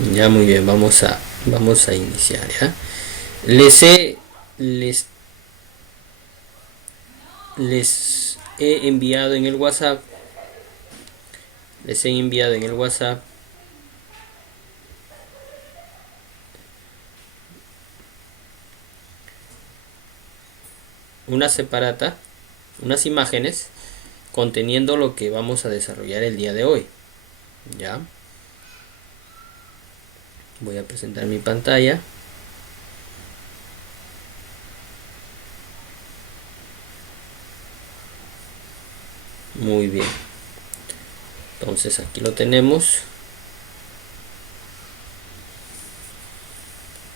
Ya, muy bien, vamos a iniciar, ¿ya? Les he, les, les he enviado en el WhatsApp, les he enviado en el WhatsApp una separata, unas imágenes conteniendo lo que vamos a desarrollar el día de hoy, ¿ya? Voy a presentar mi pantalla. Muy bien. Entonces aquí lo tenemos.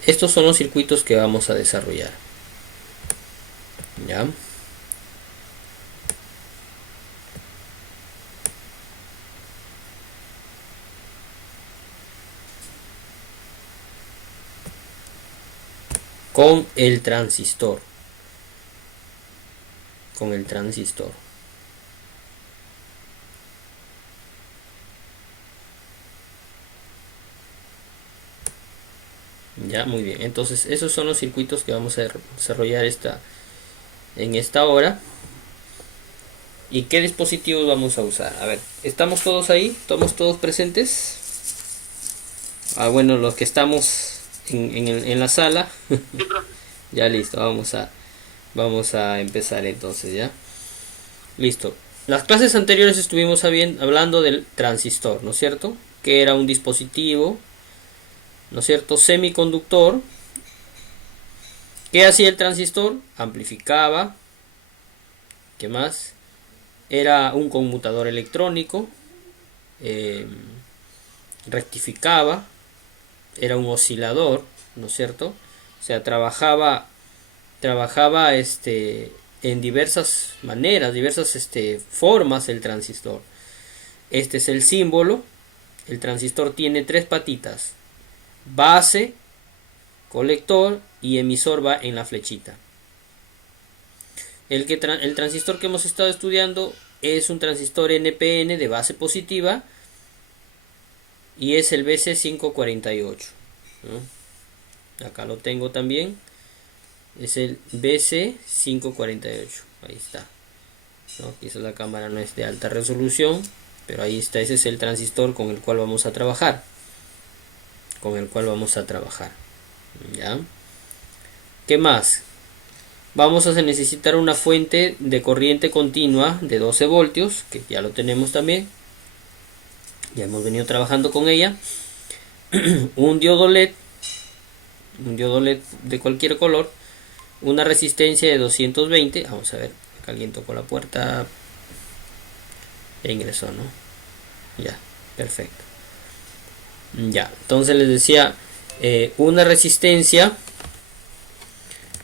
Estos son los circuitos que vamos a desarrollar, ¿ya? Con el transistor. Con el transistor. Ya, muy bien. Entonces, esos son los circuitos que vamos a desarrollar en esta hora. ¿Y qué dispositivos vamos a usar? A ver, ¿estamos todos ahí? ¿Estamos todos presentes? Ah, bueno, los que estamos en la sala. Ya listo, vamos a empezar entonces, ¿ya? Listo. Las clases anteriores estuvimos hablando del transistor, ¿no es cierto? Que era un dispositivo, ¿no es cierto? Semiconductor. ¿Qué hacía el transistor? Amplificaba. ¿Qué más? Era un conmutador electrónico. eh, Rectificaba. Era un oscilador, ¿no es cierto? O sea, trabajaba en diversas maneras, diversas formas el transistor. Este es el símbolo. El transistor tiene tres patitas: base, colector y emisor va en la flechita. El transistor que hemos estado estudiando es un transistor NPN de base positiva y es el BC548, ¿no? Acá lo tengo también. Es el BC548. Ahí está, ¿no? Quizás la cámara no es de alta resolución, pero ahí está. Ese es el transistor con el cual vamos a trabajar. ¿Ya? ¿Qué más? Vamos a necesitar una fuente de corriente continua de 12 voltios, que ya lo tenemos también. Ya hemos venido trabajando con ella. Un diodo LED de cualquier color. Una resistencia de 220. Vamos a ver, acá alguien tocó la puerta. E ingresó, ¿no? Ya, perfecto. Ya, entonces les decía, una resistencia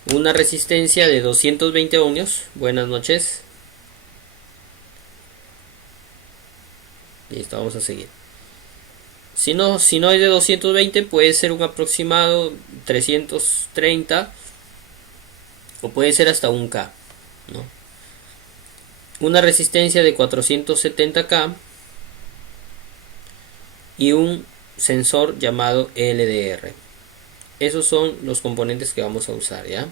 de 220 ohmios. Buenas noches. Listo, vamos a seguir. Si no es de 220, puede ser un aproximado 330 o puede ser hasta 1K, ¿no? Una resistencia de 470K y un sensor llamado LDR. Esos son los componentes que vamos a usar, ¿ya?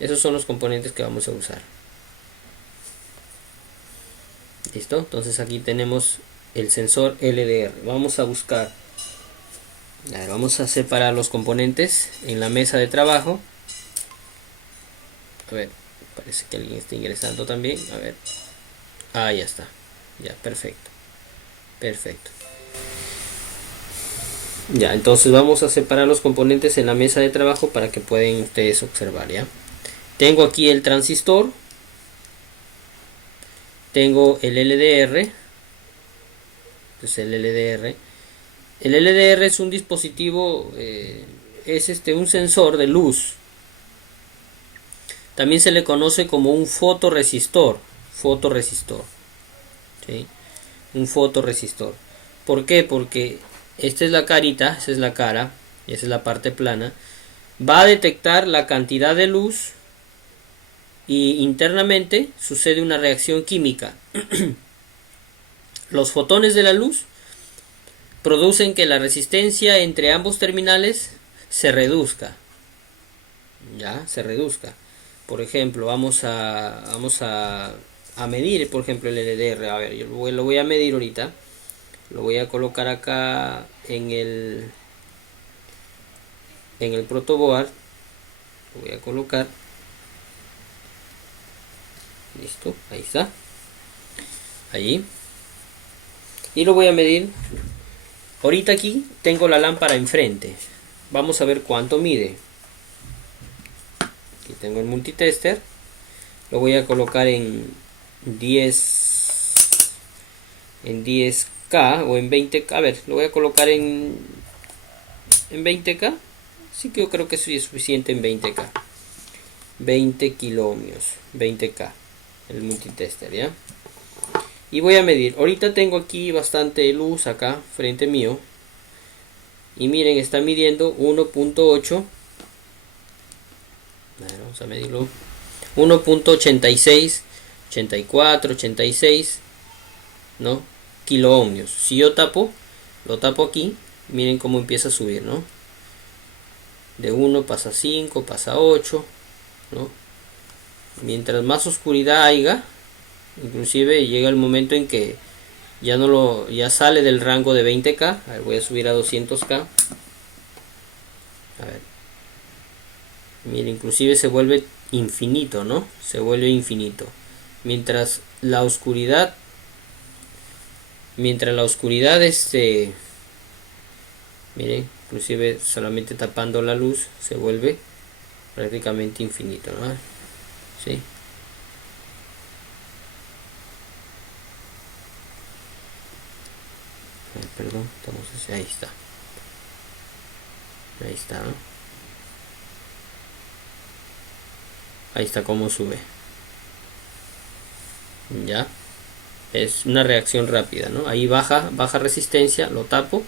Esos son los componentes que vamos a usar. ¿Listo? Entonces aquí tenemos el sensor LDR. Vamos a buscar. A ver, vamos a separar los componentes en la mesa de trabajo. A ver, parece que alguien está ingresando también. A ver. Ah, ya está. Ya, perfecto. Perfecto. Ya, entonces vamos a separar los componentes en la mesa de trabajo para que puedan ustedes observar, ¿ya? Tengo aquí el transistor. Tengo el LDR. Entonces el LDR. El LDR es un dispositivo, es un sensor de luz. También se le conoce como un fotoresistor. ¿Sí? Un fotoresistor. ¿Por qué? Porque esta es la carita, esa es la cara, y esa es la parte plana. Va a detectar la cantidad de luz y internamente sucede una reacción química. Los fotones de la luz producen que la resistencia entre ambos terminales se reduzca. Ya, se reduzca. Por ejemplo, vamos a medir, por ejemplo, el LDR. A ver, yo lo voy a medir ahorita. Lo voy a colocar acá en el protoboard. Lo voy a colocar. Listo, ahí está. Allí. Y lo voy a medir. Ahorita aquí tengo la lámpara enfrente. Vamos a ver cuánto mide. Aquí tengo el multitester. Lo voy a colocar en 10K o en 20K. A ver, lo voy a colocar en 20K. Sí que yo creo que eso es suficiente en 20K. 20 kiloohmios, 20K. El multitester, ¿ya? Y voy a medir. Ahorita tengo aquí bastante luz acá frente mío. Y miren, está midiendo 1.8. Vamos a medirlo. 1.86, 84, 86, ¿no? Kiloohmios. Si yo lo tapo aquí, miren cómo empieza a subir, ¿no? De 1 pasa a 5, pasa a 8, ¿no? Mientras más oscuridad haya, inclusive llega el momento en que ya sale del rango de 20K. A ver, voy a subir a 200K. A ver. Mira, inclusive se vuelve infinito, ¿no? Se vuelve infinito. Mientras la oscuridad miren, inclusive solamente tapando la luz se vuelve prácticamente infinito, ¿no? ¿Sí? Perdón, ahí está. Ahí está, ¿no? Ahí está cómo sube. Ya. Es una reacción rápida, ¿no? Ahí baja resistencia, lo tapo.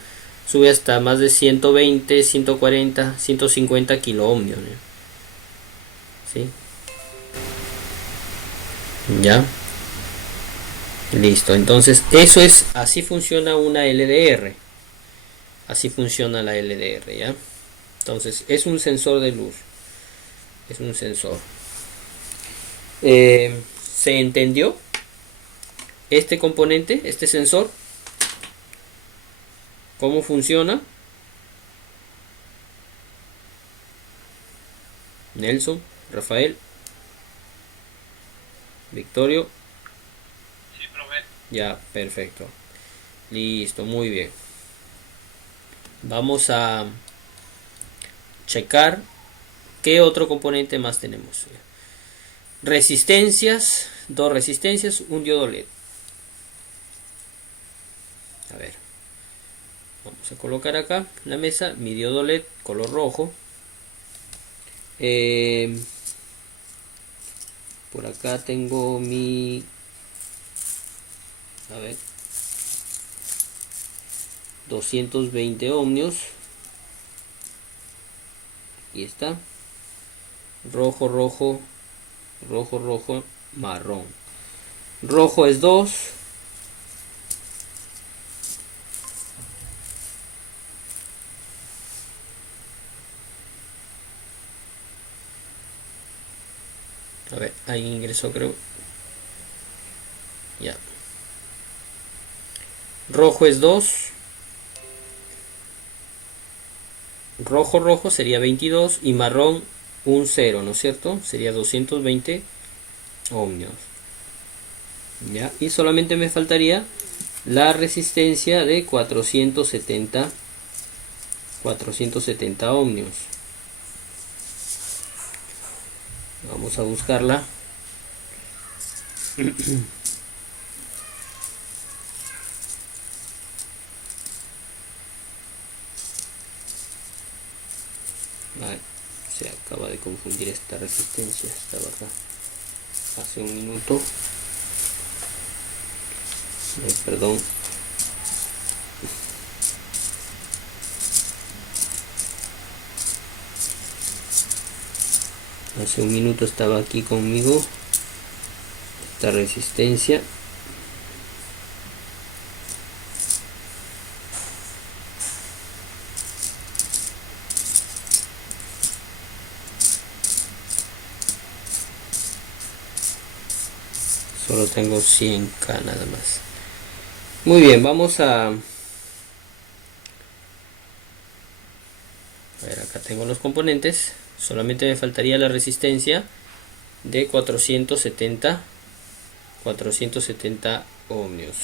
Sube hasta más de 120, 140, 150 kiloohmios, ¿no? ¿Sí? Ya. Listo. Entonces, así funciona una LDR. Así funciona la LDR, ¿ya? Entonces, es un sensor de luz. Es un sensor. ¿Se entendió? Este componente, este sensor, ¿cómo funciona? Nelson, Rafael, Victorio. Sí, profe. Ya, perfecto. Listo, muy bien. Vamos a checar qué otro componente más tenemos. Resistencias, dos resistencias, un diodo LED. A ver, vamos a colocar acá en la mesa mi diodo LED color rojo. Por acá tengo mi, a ver, 220 ohmios. Aquí está. Rojo, rojo, rojo, rojo, marrón. Rojo es 2. A ver, ahí ingresó, creo. Ya. Rojo es 2. Rojo, rojo sería 22. Y marrón, un 0, ¿no es cierto? Sería 220 ohmios. Ya. Y solamente me faltaría la resistencia de 470 ohmios. Vamos a buscarla. Vale, se acaba de confundir esta resistencia. Estaba acá hace un minuto. Perdón. Hace un minuto estaba aquí conmigo esta resistencia. Solo tengo 100K nada más. Muy bien, vamos a ver, acá tengo los componentes. Solamente me faltaría la resistencia de 470 ohmios.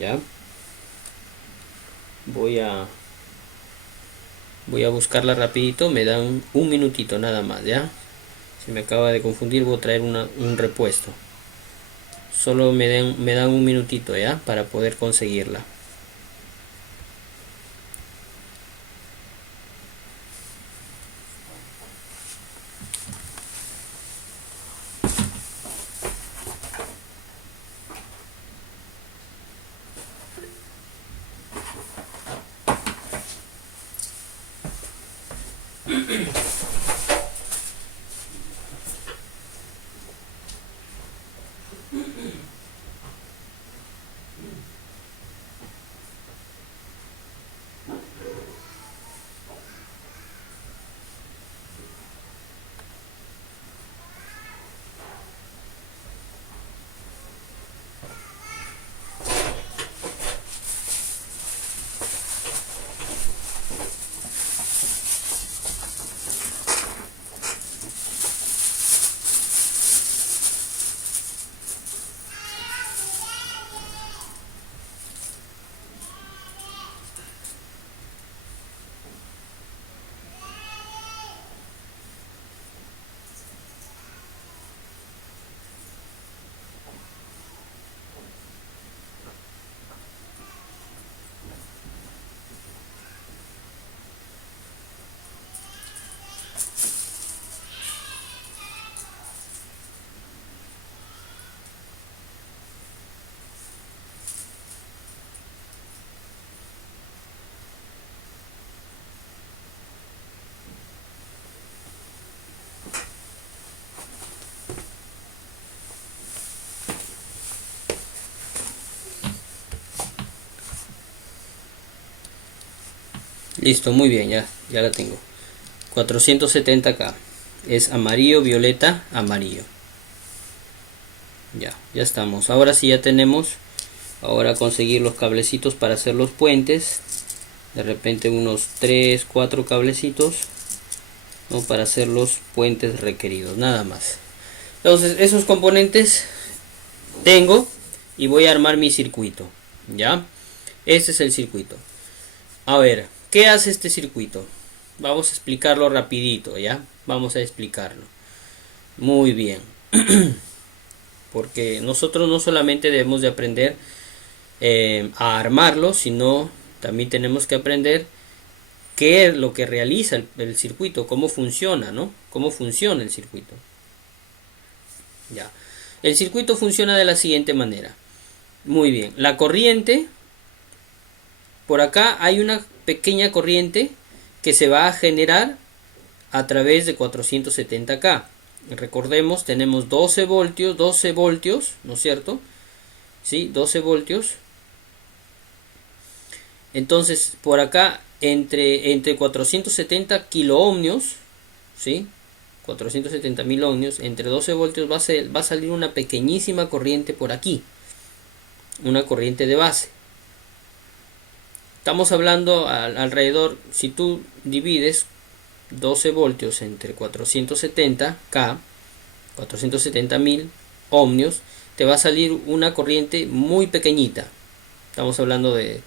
Ya. Voy a buscarla rapidito. Me dan un minutito nada más, ya. Si me acaba de confundir, voy a traer un repuesto. Solo me dan un minutito, ya, para poder conseguirla. Listo, muy bien, ya la tengo. 470K. Es amarillo, violeta, amarillo. Ya estamos. Ahora sí ya tenemos. Ahora conseguir los cablecitos para hacer los puentes. De repente unos 3, 4 cablecitos, ¿no? Para hacer los puentes requeridos, nada más. Entonces esos componentes tengo y voy a armar mi circuito. Ya. Este es el circuito. A ver, ¿qué hace este circuito? Vamos a explicarlo rapidito, ¿ya? Vamos a explicarlo. Muy bien. Porque nosotros no solamente debemos de aprender a armarlo, sino también tenemos que aprender qué es lo que realiza el circuito, cómo funciona, ¿no? Cómo funciona el circuito. Ya. El circuito funciona de la siguiente manera. Muy bien. La corriente, por acá hay una pequeña corriente que se va a generar a través de 470K. Recordemos, tenemos 12 voltios, ¿no es cierto? ¿Sí? 12 voltios. Entonces, por acá, entre 470 kiloohmios, ¿sí? 470.000 ohmios, entre 12 voltios va a salir una pequeñísima corriente por aquí. Una corriente de base. Estamos hablando alrededor, si tú divides 12 voltios entre 470K, 470.000 ohmios, te va a salir una corriente muy pequeñita. Estamos hablando de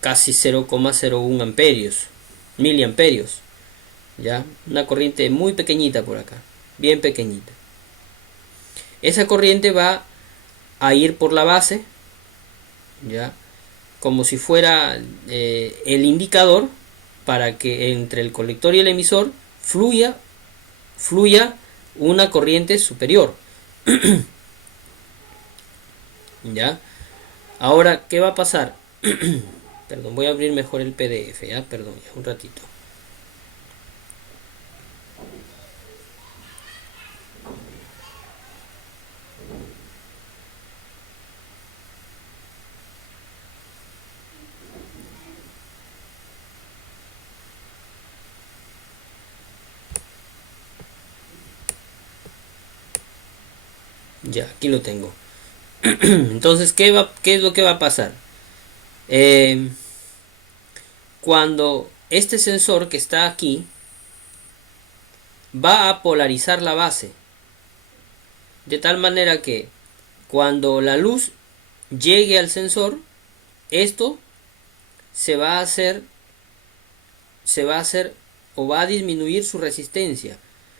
casi 0,01 amperios, miliamperios. ¿Ya? Una corriente muy pequeñita por acá, bien pequeñita. Esa corriente va a ir por la base, ¿ya? Como si fuera el indicador para que entre el colector y el emisor fluya una corriente superior. ¿Ya? Ahora, ¿qué va a pasar? Perdón, voy a abrir mejor el PDF, ¿ya? Perdón, ya, un ratito. Ya, aquí lo tengo. Entonces, ¿qué es lo que va a pasar? Cuando este sensor que está aquí va a polarizar la base, de tal manera que cuando la luz llegue al sensor, esto se va a hacer o va a disminuir su resistencia.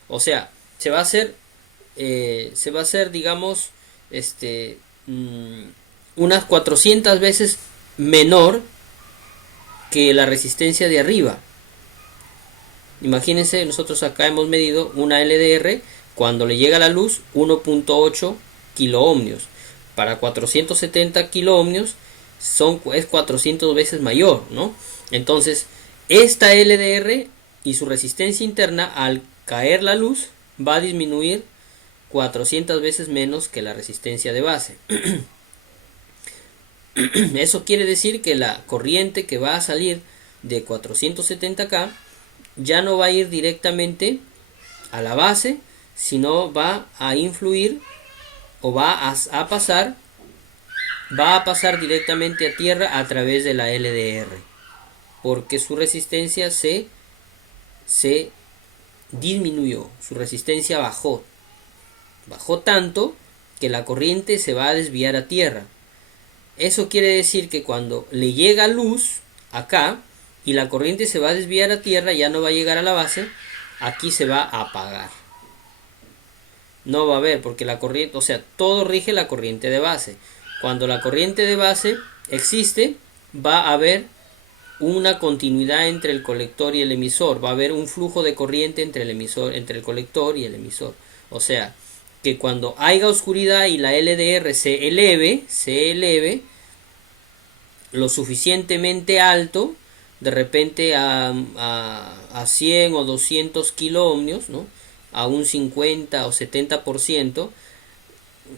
O sea, se va a hacer, digamos, unas 400 veces menor que la resistencia de arriba. Imagínense, nosotros acá hemos medido una LDR cuando le llega la luz 1.8 kiloohmios. Para 470 kiloohmios es 400 veces mayor, ¿no? Entonces, esta LDR y su resistencia interna, al caer la luz, va a disminuir 400 veces menos que la resistencia de base. Eso quiere decir que la corriente que va a salir de 470K ya no va a ir directamente a la base, sino va a influir o va a pasar directamente a tierra a través de la LDR, porque su resistencia se disminuyó, su resistencia bajó tanto que la corriente se va a desviar a tierra. Eso quiere decir que cuando le llega luz acá y la corriente se va a desviar a tierra, ya no va a llegar a la base, aquí se va a apagar. No va a haber, porque la corriente, o sea, todo rige la corriente de base. Cuando la corriente de base existe, va a haber una continuidad entre el colector y el emisor, va a haber un flujo de corriente entre el colector y el emisor. O sea, que cuando haya oscuridad y la LDR se eleve lo suficientemente alto, de repente a 100 o 200 kiloohmios, ¿no? A un 50 o 70%,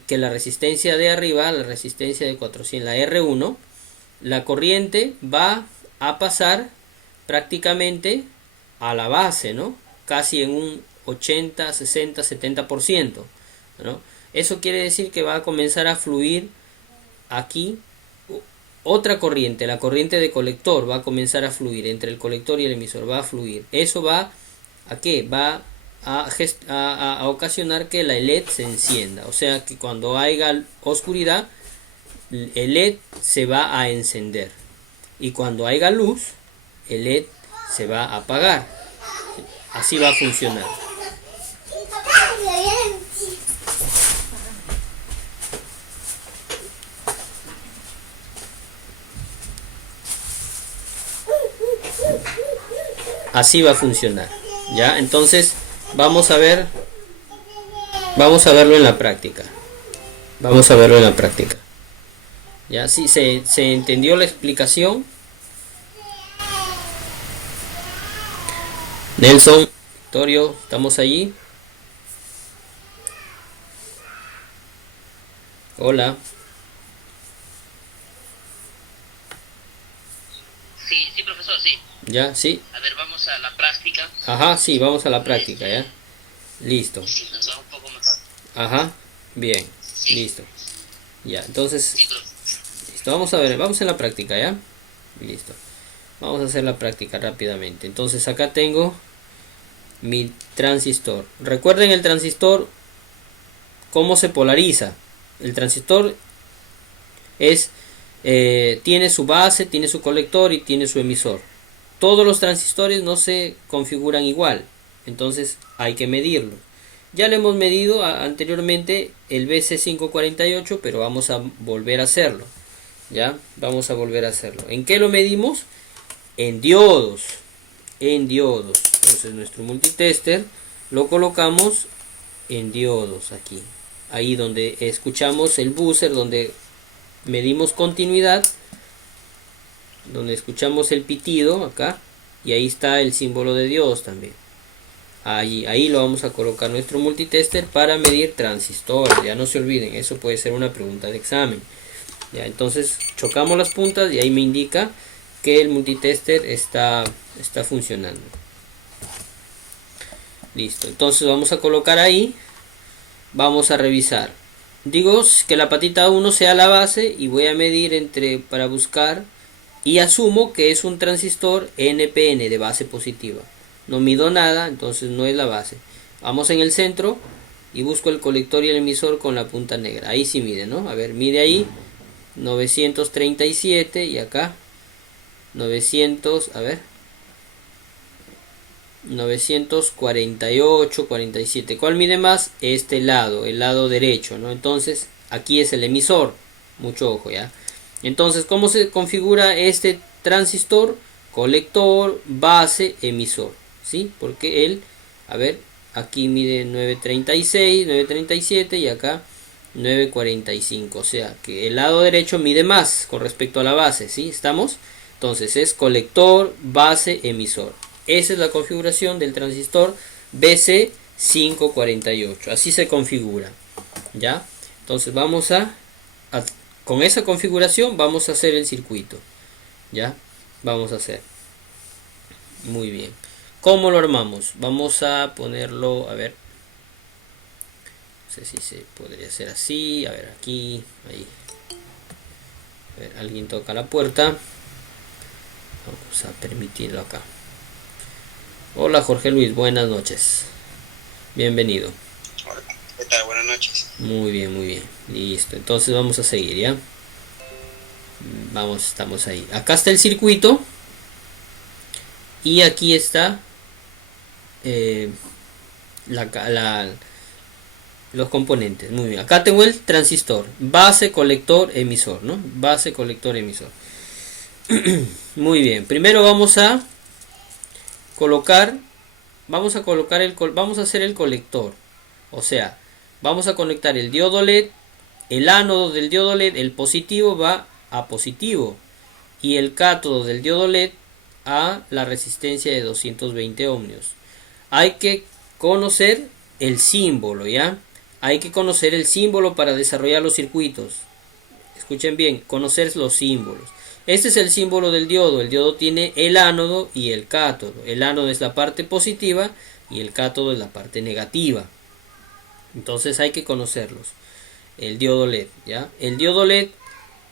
que la resistencia de arriba, la resistencia de 400, la R1, la corriente va a pasar prácticamente a la base, ¿no? Casi en un 80, 60, 70%, ¿no? Eso quiere decir que va a comenzar a fluir aquí otra corriente, la corriente de colector va a comenzar a fluir entre el colector y el emisor, va a fluir. Eso va a ¿qué? Va a ocasionar que la LED se encienda, o sea que cuando haya oscuridad el LED se va a encender y cuando haya luz el LED se va a apagar. Así va a funcionar. Así va a funcionar. Ya, entonces vamos a verlo en la práctica. Ya, sí, se entendió la explicación. Nelson, Victorio, ¿estamos allí? Hola. Sí, profesor, sí. Ya, sí. A ver, vamos a la práctica. Ajá, sí, vamos a la práctica, ¿ya? Listo. Sí, nos va un poco mejor. Ajá, bien, Sí. listo. Ya, entonces, Sí, listo, vamos a ver, vamos en la práctica, ¿ya? Listo. Vamos a hacer la práctica rápidamente. Entonces acá tengo mi transistor. Recuerden el transistor, cómo se polariza. El transistor tiene su base, tiene su colector y tiene su emisor. Todos los transistores no se configuran igual, entonces hay que medirlo. Ya le hemos medido anteriormente el BC548, pero vamos a volver a hacerlo. Ya, vamos a volver a hacerlo. ¿En qué lo medimos? En diodos. Entonces nuestro multitester lo colocamos en diodos aquí. Ahí donde escuchamos el buzzer, donde medimos continuidad, donde escuchamos el pitido acá, y ahí está el símbolo de diodos también. Ahí lo vamos a colocar nuestro multitester para medir transistores. Ya no se olviden, eso puede ser una pregunta de examen. Ya, entonces chocamos las puntas y ahí me indica que el multitester está funcionando. Listo, entonces vamos a colocar ahí, vamos a revisar. digo que la patita 1 sea la base y voy a medir para buscar y asumo que es un transistor NPN de base positiva. No mido nada, entonces no es la base. Vamos en el centro y busco el colector y el emisor con la punta negra. Ahí sí mide, ¿no? A ver, mide ahí 937 y acá 900, a ver, 948, 47. ¿Cuál mide más? Este lado, el lado derecho, ¿no? Entonces, aquí es el emisor. Mucho ojo, ¿ya? Entonces, ¿cómo se configura este transistor? Colector, base, emisor, ¿sí? Porque él, a ver, aquí mide 936, 937 y acá 945. O sea, que el lado derecho mide más con respecto a la base, ¿sí? ¿Estamos? Entonces, es colector, base, emisor. Esa es la configuración del transistor BC548. Así se configura, ¿ya? Entonces vamos con esa configuración vamos a hacer el circuito, ¿ya? Vamos a hacer. Muy bien. ¿Cómo lo armamos? Vamos a ponerlo, a ver. No sé si se podría hacer así. A ver, aquí, ahí. A ver, alguien toca la puerta. Vamos a permitirlo acá. Hola Jorge Luis, buenas noches. Bienvenido. Hola, ¿qué tal? Buenas noches. Muy bien, muy bien. Listo. Entonces vamos a seguir, ¿ya? Vamos, estamos ahí. Acá está el circuito. Y aquí está los componentes. Muy bien. Acá tengo el transistor. Base, colector, emisor, ¿no? Base, colector, emisor. Muy bien. Primero vamos a colocar. Vamos a hacer el colector. O sea, vamos a conectar el diodo LED. El ánodo del diodo LED, el positivo va a positivo. Y el cátodo del diodo LED a la resistencia de 220 ohmios. Hay que conocer el símbolo, ¿ya? Hay que conocer el símbolo para desarrollar los circuitos. Escuchen bien, conocer los símbolos. Este es el símbolo del diodo. El diodo tiene el ánodo y el cátodo. El ánodo es la parte positiva y el cátodo es la parte negativa. Entonces hay que conocerlos. El diodo LED, ¿ya? El diodo LED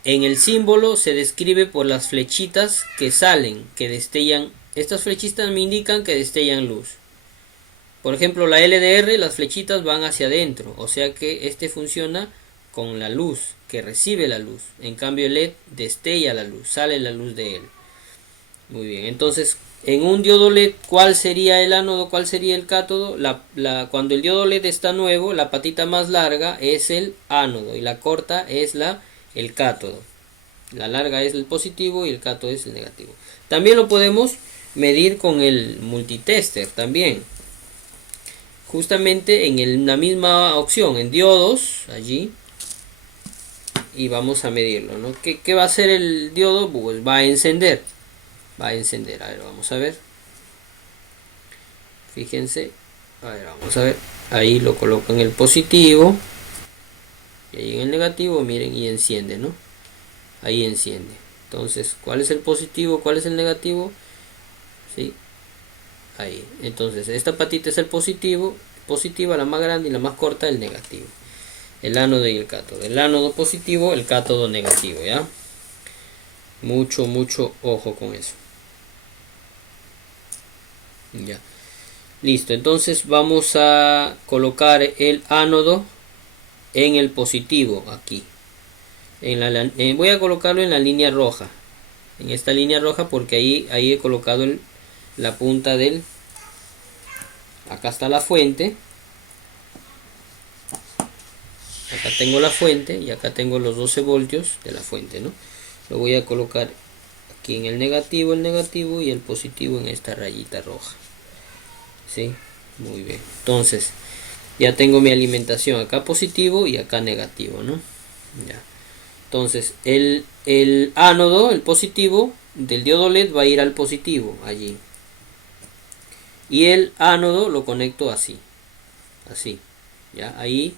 en el símbolo se describe por las flechitas que salen, que destellan. Estas flechitas me indican que destellan luz. Por ejemplo, la LDR, las flechitas van hacia adentro, o sea que este funciona con la luz, que recibe la luz. En cambio el LED destella la luz, sale la luz de él. Muy bien, entonces en un diodo LED, ¿cuál sería el ánodo? ¿Cuál sería el cátodo? Cuando el diodo LED está nuevo, la patita más larga es el ánodo y la corta es el cátodo. La larga es el positivo y el cátodo es el negativo. También lo podemos medir con el multitester también. Justamente en la misma opción, en diodos, allí. Y vamos a medirlo, ¿no? ¿Qué va a hacer el diodo? Pues va a encender. Va a encender. A ver, vamos a ver. Fíjense. A ver, vamos a ver. Ahí lo coloco en el positivo. Y ahí en el negativo, miren, y enciende, ¿no? Ahí enciende. Entonces, ¿cuál es el positivo? ¿Cuál es el negativo? ¿Sí? Ahí. Entonces, esta patita es el positivo. Positiva, la más grande, y la más corta, el negativo. El ánodo y el cátodo. El ánodo positivo, el cátodo negativo, ¿ya? Mucho ojo con eso. Ya. Listo, entonces vamos a colocar el ánodo en el positivo aquí. Voy a colocarlo en la línea roja. En esta línea roja porque ahí he colocado la punta del... Acá está la fuente. Acá tengo la fuente y acá tengo los 12 voltios de la fuente, ¿no? Lo voy a colocar aquí en el negativo y el positivo en esta rayita roja. ¿Sí? Muy bien. Entonces, ya tengo mi alimentación acá positivo y acá negativo, ¿no? Ya. Entonces, el ánodo, el positivo del diodo LED va a ir al positivo allí. Y el ánodo lo conecto así. Así. Ya, ahí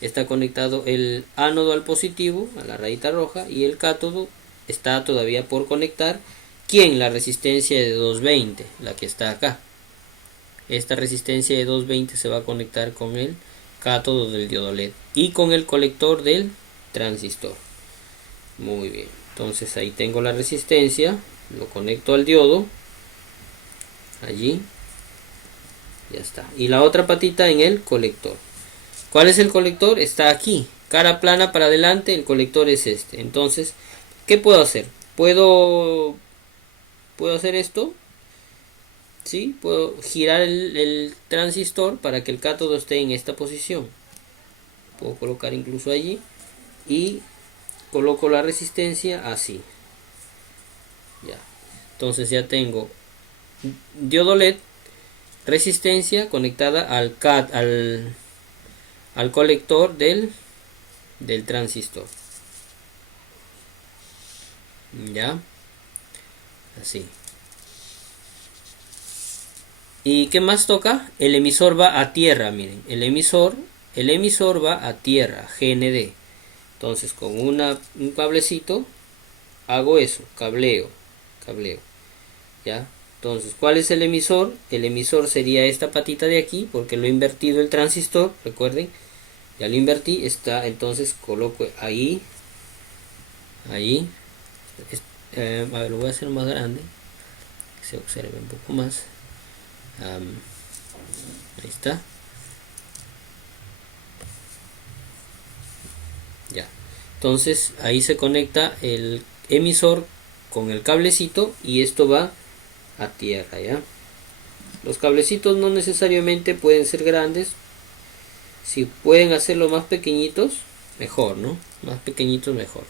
está conectado el ánodo al positivo, a la rayita roja, y el cátodo está todavía por conectar. ¿Quién? La resistencia de 220, la que está acá. Esta resistencia de 220 se va a conectar con el cátodo del diodo LED y con el colector del transistor. Muy bien, entonces ahí tengo la resistencia, lo conecto al diodo, allí, ya está, y la otra patita en el colector. ¿Cuál es el colector? Está aquí, cara plana para adelante, el colector es este. Entonces, ¿qué puedo hacer? Puedo hacer esto, ¿sí? Puedo girar el transistor para que el cátodo esté en esta posición. Puedo colocar incluso allí y coloco la resistencia así. Ya. Entonces ya tengo diodo LED, resistencia conectada al colector del transistor. Ya. Así. ¿Y qué más toca? El emisor va a tierra, miren. El emisor va a tierra, GND. Entonces con un cablecito hago eso, cableo. ¿Ya? Entonces, ¿cuál es el emisor? El emisor sería esta patita de aquí, porque lo he invertido el transistor, recuerden. Ya lo invertí, está, entonces coloco ahí. A ver, lo voy a hacer más grande, que se observe un poco más. Ahí está. Ya. Entonces ahí se conecta el emisor con el cablecito y esto va a tierra, ¿ya? Los cablecitos no necesariamente pueden ser grandes. Si pueden hacerlo más pequeñitos, mejor, ¿no? Más pequeñitos mejor.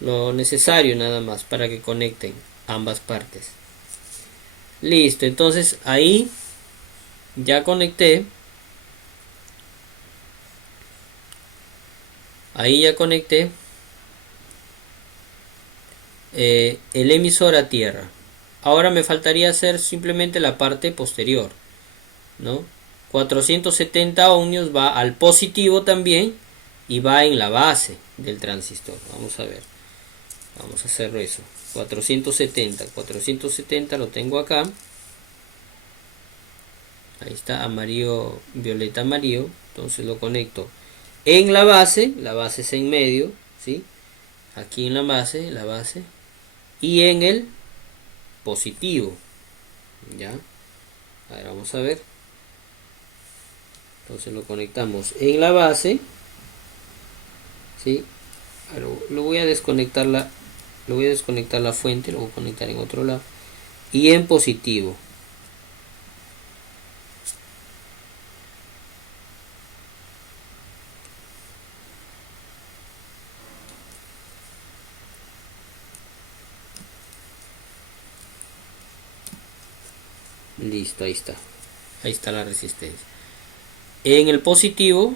Lo necesario nada más para que conecten ambas partes. Listo, entonces ahí ya conecté. Ahí ya conecté el emisor a tierra. Ahora me faltaría hacer simplemente la parte posterior, ¿no? 470 ohmios va al positivo también y va en la base del transistor. Vamos a ver. Vamos a hacerlo eso. 470 lo tengo acá. Ahí está, amarillo, violeta, amarillo. Entonces lo conecto en la base es en medio, ¿sí? Aquí en la base, y en el positivo, ¿ya? A ver, vamos a ver. Entonces lo conectamos en la base, ¿sí? Lo voy a desconectar la fuente, lo voy a conectar en otro lado, y en positivo. Listo, ahí está la resistencia en el positivo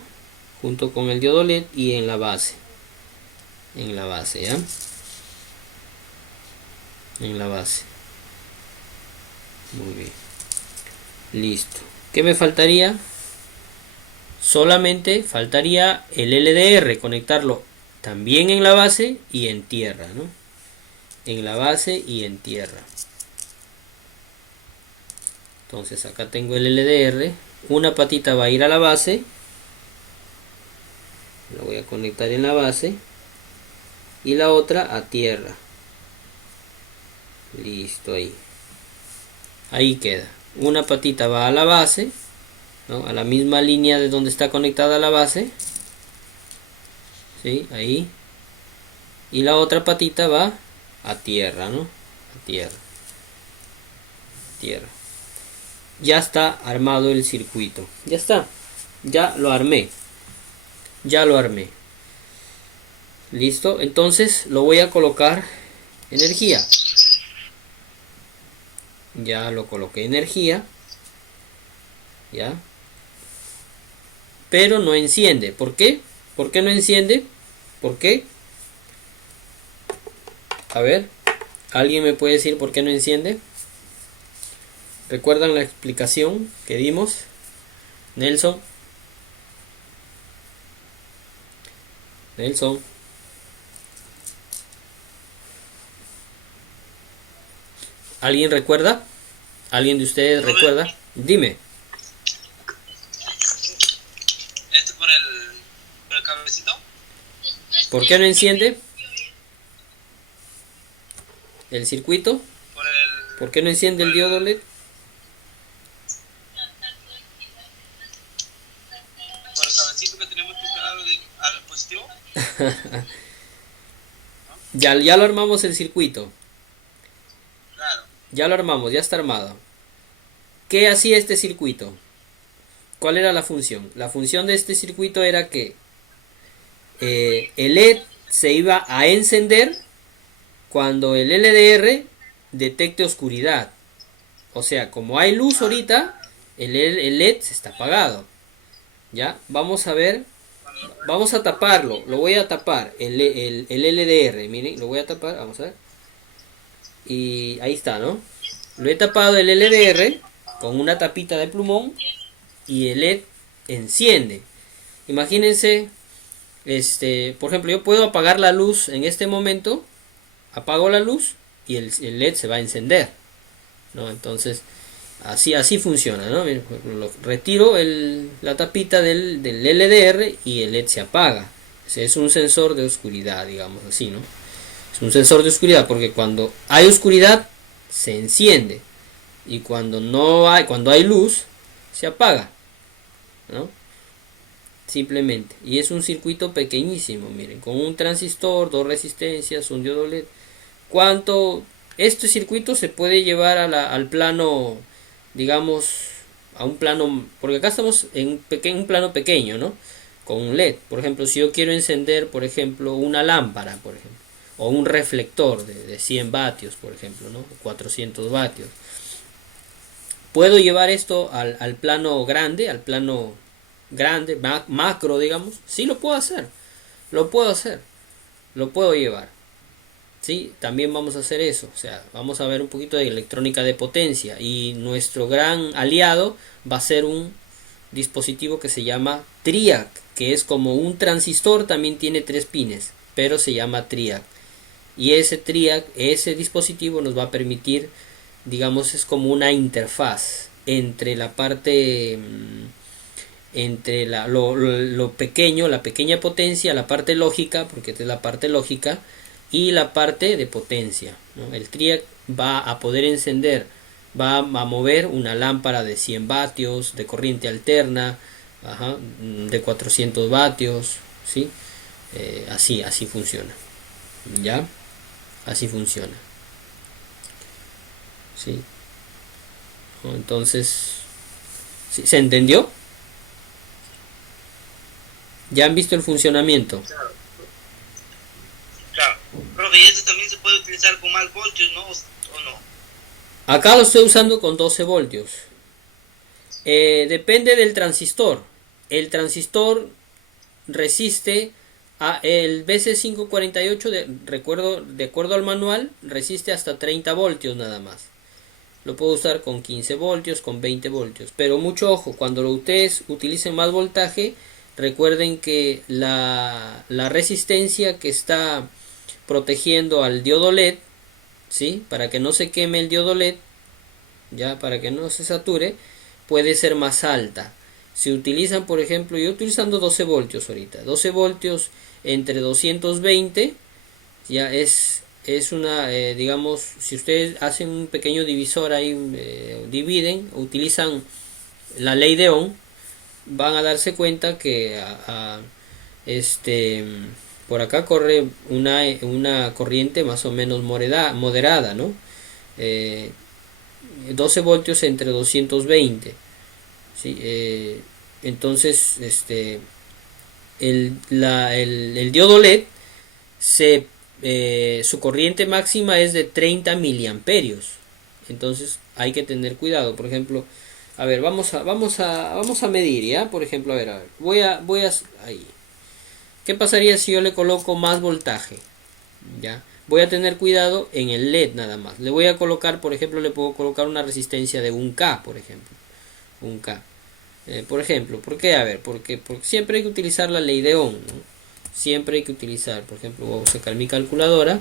junto con el diodo LED y en la base, ¿ya? En la base. Muy bien, listo. ¿Qué me faltaría? Solamente faltaría el LDR, conectarlo también en la base y en tierra, ¿no? En la base y en tierra. Entonces acá tengo el LDR, una patita va a ir a la base, lo voy a conectar en la base, y la otra a tierra. Listo, ahí queda. Una patita va a la base, ¿no? A la misma línea de donde está conectada la base, ¿sí? Ahí. Y la otra patita va a tierra, ¿no? A tierra. Ya está armado el circuito. Ya está. Ya lo armé. Listo. Entonces lo voy a colocar energía. Ya lo coloqué energía. Ya. Pero no enciende. ¿Por qué? ¿Por qué no enciende? ¿Por qué? A ver. ¿Alguien me puede decir por qué no enciende? ¿Recuerdan la explicación que dimos? Nelson. ¿Alguien recuerda? ¿Alguien de ustedes recuerda? Dime. Esto ¿Por qué no enciende el circuito? Por el, ¿Por qué no enciende el diodo LED? por el cablecito que tenemos que instalar al positivo. Ya lo armamos el circuito. Claro. Ya lo armamos, ya está armado. ¿Qué hacía este circuito? ¿Cuál era la función? La función de este circuito era que el LED se iba a encender cuando el LDR detecte oscuridad. O sea, como hay luz ahorita, el LED se está apagado. Ya, vamos a ver. Vamos a taparlo. Lo voy a tapar. El LDR. Miren, lo voy a tapar. Vamos a ver. Y ahí está, ¿no? Lo he tapado el LDR con una tapita de plumón. Y el LED enciende. Imagínense. Por ejemplo, yo puedo apagar la luz en este momento. Apago la luz y el LED se va a encender, ¿no? Entonces así funciona, ¿no? Retiro la tapita del LDR y el LED se apaga. Es un sensor de oscuridad, digamos así, ¿no? Es un sensor de oscuridad porque cuando hay oscuridad se enciende y cuando hay luz se apaga, ¿no? Simplemente. Y es un circuito pequeñísimo, miren, con un transistor, dos resistencias, un diodo LED. Este circuito se puede llevar al plano, digamos, a un plano, porque acá estamos en un plano pequeño, ¿no? Con un LED. Por ejemplo, si yo quiero encender, por ejemplo, una lámpara, por ejemplo, o un reflector de 100 vatios, por ejemplo, ¿no? 400 vatios. Puedo llevar esto al plano grande, macro, digamos. Sí, lo puedo hacer, lo puedo llevar. Sí, también vamos a hacer eso, o sea, vamos a ver un poquito de electrónica de potencia y nuestro gran aliado va a ser un dispositivo que se llama TRIAC, que es como un transistor, también tiene 3 pines, pero se llama TRIAC. Y ese TRIAC, ese dispositivo nos va a permitir, digamos, es como una interfaz entre la parte, entre lo pequeño, la pequeña potencia, la parte lógica, porque esta es la parte lógica, y la parte de potencia, ¿no? El TRIAC va a poder encender, va a mover una lámpara de 100 vatios de corriente alterna, de 400 vatios, ¿sí? Así funciona, ¿ya? Así funciona, ¿sí? Entonces, ¿sí? ¿Se entendió? ¿Ya han visto el funcionamiento? Claro. Profe, y esto también se puede utilizar con más voltios, ¿no? ¿O no? Acá lo estoy usando con 12 voltios. Depende del transistor. El transistor resiste el BC548, de acuerdo al manual, resiste hasta 30 voltios nada más. Lo puedo usar con 15 voltios, con 20 voltios. Pero mucho ojo, cuando ustedes utilicen más voltaje, recuerden que la resistencia que está protegiendo al diodo LED, ¿sí? Para que no se queme el diodo LED, ya, para que no se sature, puede ser más alta. Si utilizan, por ejemplo, yo utilizando 12 voltios ahorita, 12 voltios entre 220, ya es una, digamos, si ustedes hacen un pequeño divisor ahí, dividen, utilizan la ley de Ohm, van a darse cuenta que por acá corre una corriente más o menos moderada, ¿no? 12 voltios entre 220, ¿sí? Entonces el diodo LED su corriente máxima es de 30 miliamperios. Entonces hay que tener cuidado. Por ejemplo, a ver, vamos a medir, ¿ya? Por ejemplo, a ver, voy a ahí. ¿Qué pasaría si yo le coloco más voltaje? ¿Ya? Voy a tener cuidado en el LED nada más. Le voy a colocar, por ejemplo, le puedo colocar una resistencia de 1K, por ejemplo. 1K. Por ejemplo, ¿por qué? A ver, porque siempre hay que utilizar la ley de Ohm, ¿no? Siempre hay que utilizar, por ejemplo, voy a sacar mi calculadora.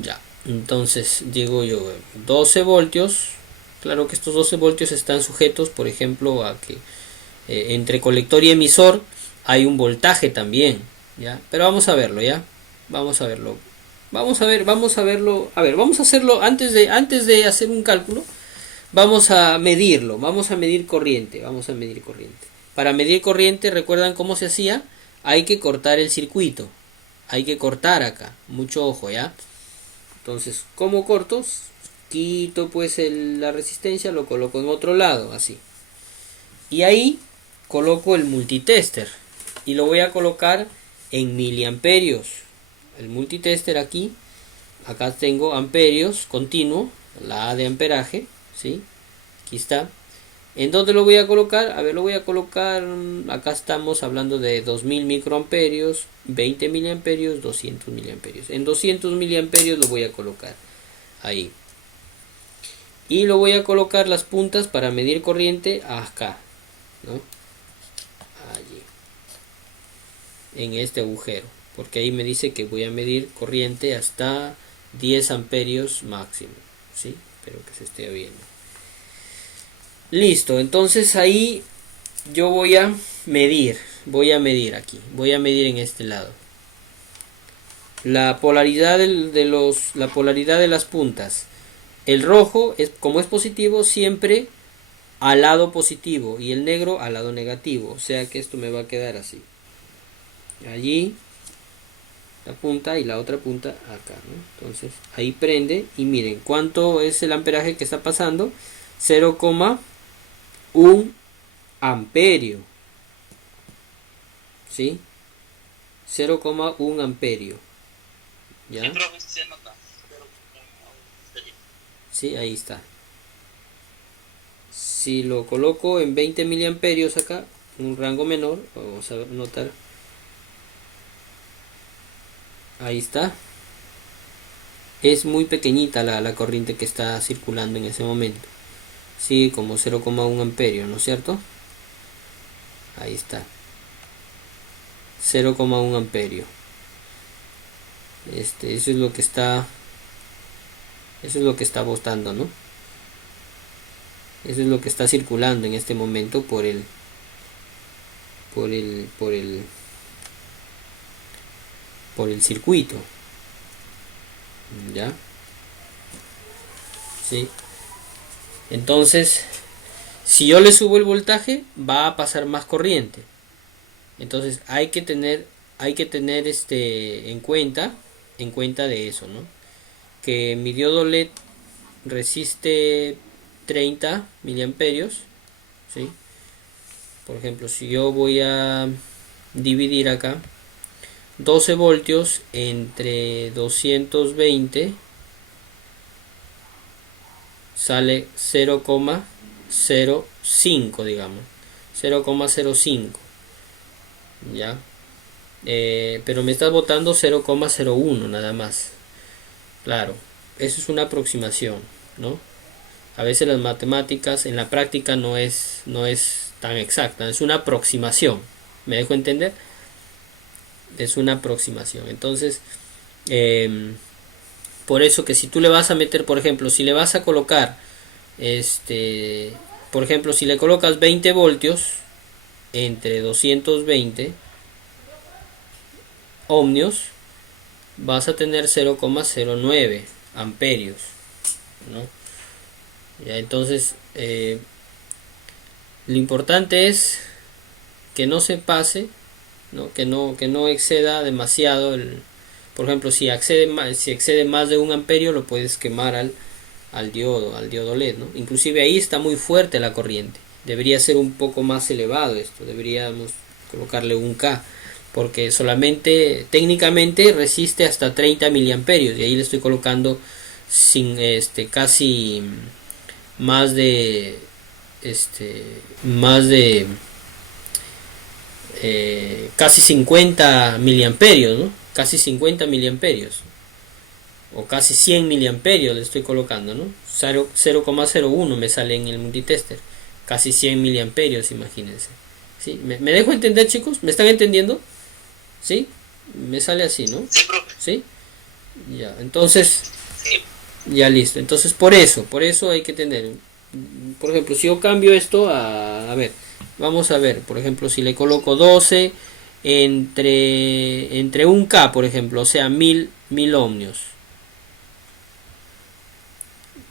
Ya, entonces digo yo 12 voltios. Claro que estos 12 voltios están sujetos, por ejemplo, a que entre colector y emisor hay un voltaje también, ¿ya? Pero vamos a verlo, ¿ya? Vamos a verlo. Vamos a verlo. A ver, vamos a hacerlo antes de hacer un cálculo. Vamos a medirlo, vamos a medir corriente. Para medir corriente, ¿recuerdan cómo se hacía? Hay que cortar el circuito. Hay que cortar acá. Mucho ojo, ¿ya? Entonces, ¿cómo corto? Quito pues la resistencia, lo coloco en otro lado, así. Y ahí coloco el multitester. Y lo voy a colocar en miliamperios. El multitester aquí. Acá tengo amperios continuo. La A de amperaje. ¿Sí? Aquí está. ¿En dónde lo voy a colocar? A ver, lo voy a colocar. Acá estamos hablando de 2000 microamperios, 20 miliamperios, 200 miliamperios. En 200 miliamperios lo voy a colocar ahí. Y lo voy a colocar las puntas para medir corriente acá, ¿no? Allí. En este agujero. Porque ahí me dice que voy a medir corriente hasta 10 amperios máximo. ¿Sí? Espero que se esté viendo. Listo, entonces ahí yo voy a medir aquí, voy a medir en este lado. La polaridad la polaridad de las puntas. El rojo, como es positivo, siempre al lado positivo y el negro al lado negativo. O sea que esto me va a quedar así. Allí la punta y la otra punta acá, ¿no? Entonces ahí prende y miren cuánto es el amperaje que está pasando. 0,1 amperio. ¿Sí? 0,1 amperio. ¿Ya? Sí, profe, se nota. Sí, ahí está. Si lo coloco en 20 miliamperios acá, un rango menor, vamos a notar. Ahí está. Es muy pequeñita la corriente que está circulando en ese momento. Sí, como 0,1 amperio, ¿no es cierto? Ahí está. 0,1 amperio. Eso es lo que está. Eso es lo que está botando, ¿no? Eso es lo que está circulando en este momento por el circuito. ¿Ya? Sí. Entonces, si yo le subo el voltaje, va a pasar más corriente. Entonces, hay que tener en cuenta de eso, ¿no? Que mi diodo LED resiste 30 miliamperios, ¿sí? Por ejemplo, si yo voy a dividir acá 12 voltios entre 220, sale 0,05, digamos, 0,05, ya. Pero me está botando 0,01 nada más. Claro, eso es una aproximación, ¿no? A veces las matemáticas en la práctica no es tan exacta, es una aproximación. ¿Me dejo entender? Es una aproximación. Entonces, por eso que si tú le vas a meter, por ejemplo, si le vas a colocar, por ejemplo, si le colocas 20 voltios entre 220 ohmios, vas a tener 0,09 amperios, ¿no? Ya, entonces, lo importante es que no se pase, ¿no? Que no exceda demasiado por ejemplo, si excede más de 1 amperio, lo puedes quemar al diodo LED, ¿no? Inclusive ahí está muy fuerte la corriente. Debería ser un poco más elevado esto. Deberíamos colocarle un K, porque solamente técnicamente resiste hasta 30 miliamperios y ahí le estoy colocando casi más de casi 50 miliamperios, ¿no? Casi 50 miliamperios o casi 100 miliamperios le estoy colocando, ¿no? 0,01 me sale en el multitester, casi 100 miliamperios, imagínense. ¿Sí? ¿Me dejo entender, chicos? ¿Me están entendiendo? ¿Sí? Me sale así, ¿no? Sí, profe. ¿Sí? Ya, entonces, Sí. ya listo. Entonces, por eso hay que tener, por ejemplo, si yo cambio esto a ver, vamos a ver, por ejemplo, si le coloco 12 entre un K, por ejemplo, o sea, 1000 ohmios.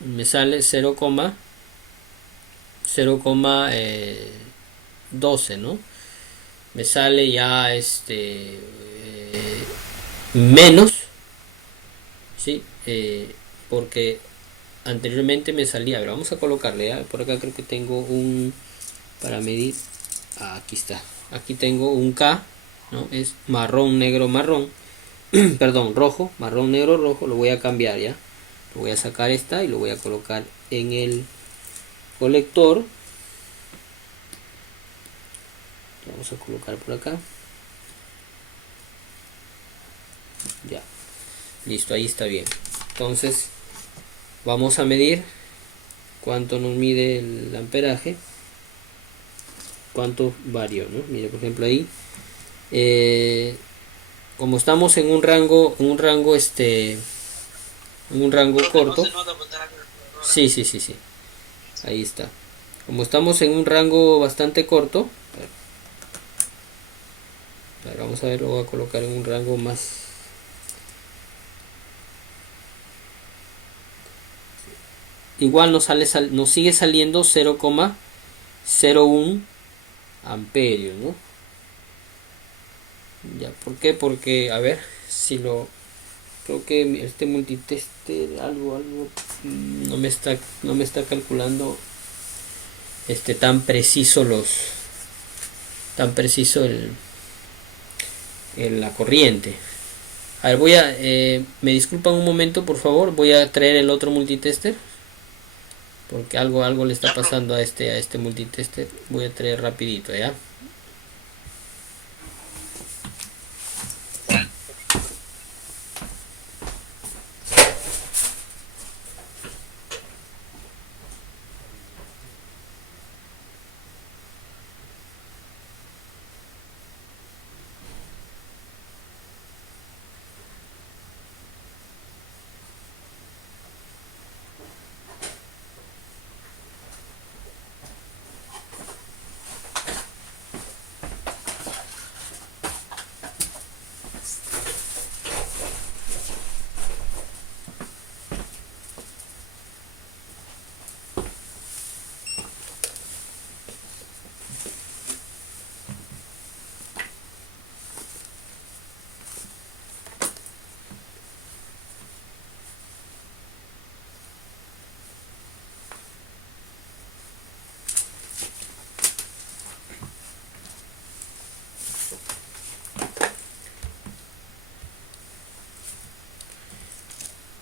Me sale 0,12, ¿no? Me sale ya menos, ¿sí? Porque anteriormente me salía, a ver, vamos a colocarle, ¿ya? Por acá creo que tengo un para medir. Aquí está, aquí tengo un K, ¿no? Es marrón, negro, marrón. Perdón, rojo, marrón, negro, rojo. Lo voy a cambiar, ya. Lo voy a sacar esta y lo voy a colocar en el colector. Vamos a colocar por acá. Ya, listo, ahí está bien. Entonces vamos a medir cuánto nos mide el amperaje, cuánto varió, ¿no? Mire, por ejemplo, ahí como estamos en un rango corto. No se nota porque está la calculadora. Sí, ahí está. Como estamos en un rango bastante corto, a ver, vamos a ver, lo voy a colocar en un rango más. Igual nos sigue saliendo 0,01 amperios, ¿no? Ya, ¿por qué? Porque, a ver, si lo creo que este multitester algo no me está calculando tan preciso la corriente. A ver, me disculpan un momento, por favor, voy a traer el otro multitester porque algo le está pasando a este multitester. Voy a traer rapidito, ¿ya?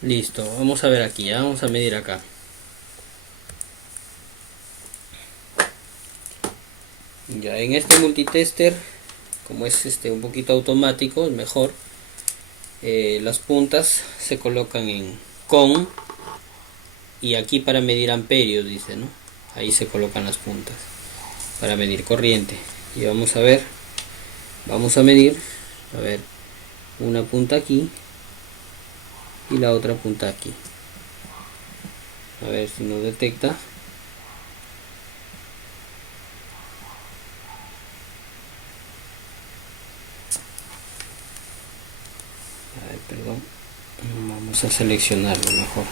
Listo, vamos a ver aquí, ya vamos a medir acá. Ya en este multitester, como es un poquito automático, es mejor. Las puntas se colocan en con, y aquí para medir amperios, dice, ¿no? Ahí se colocan las puntas para medir corriente. Y vamos a ver, vamos a medir, a ver, una punta aquí y la otra punta aquí. A ver si nos detecta. A ver, perdón. Vamos a seleccionarlo mejor.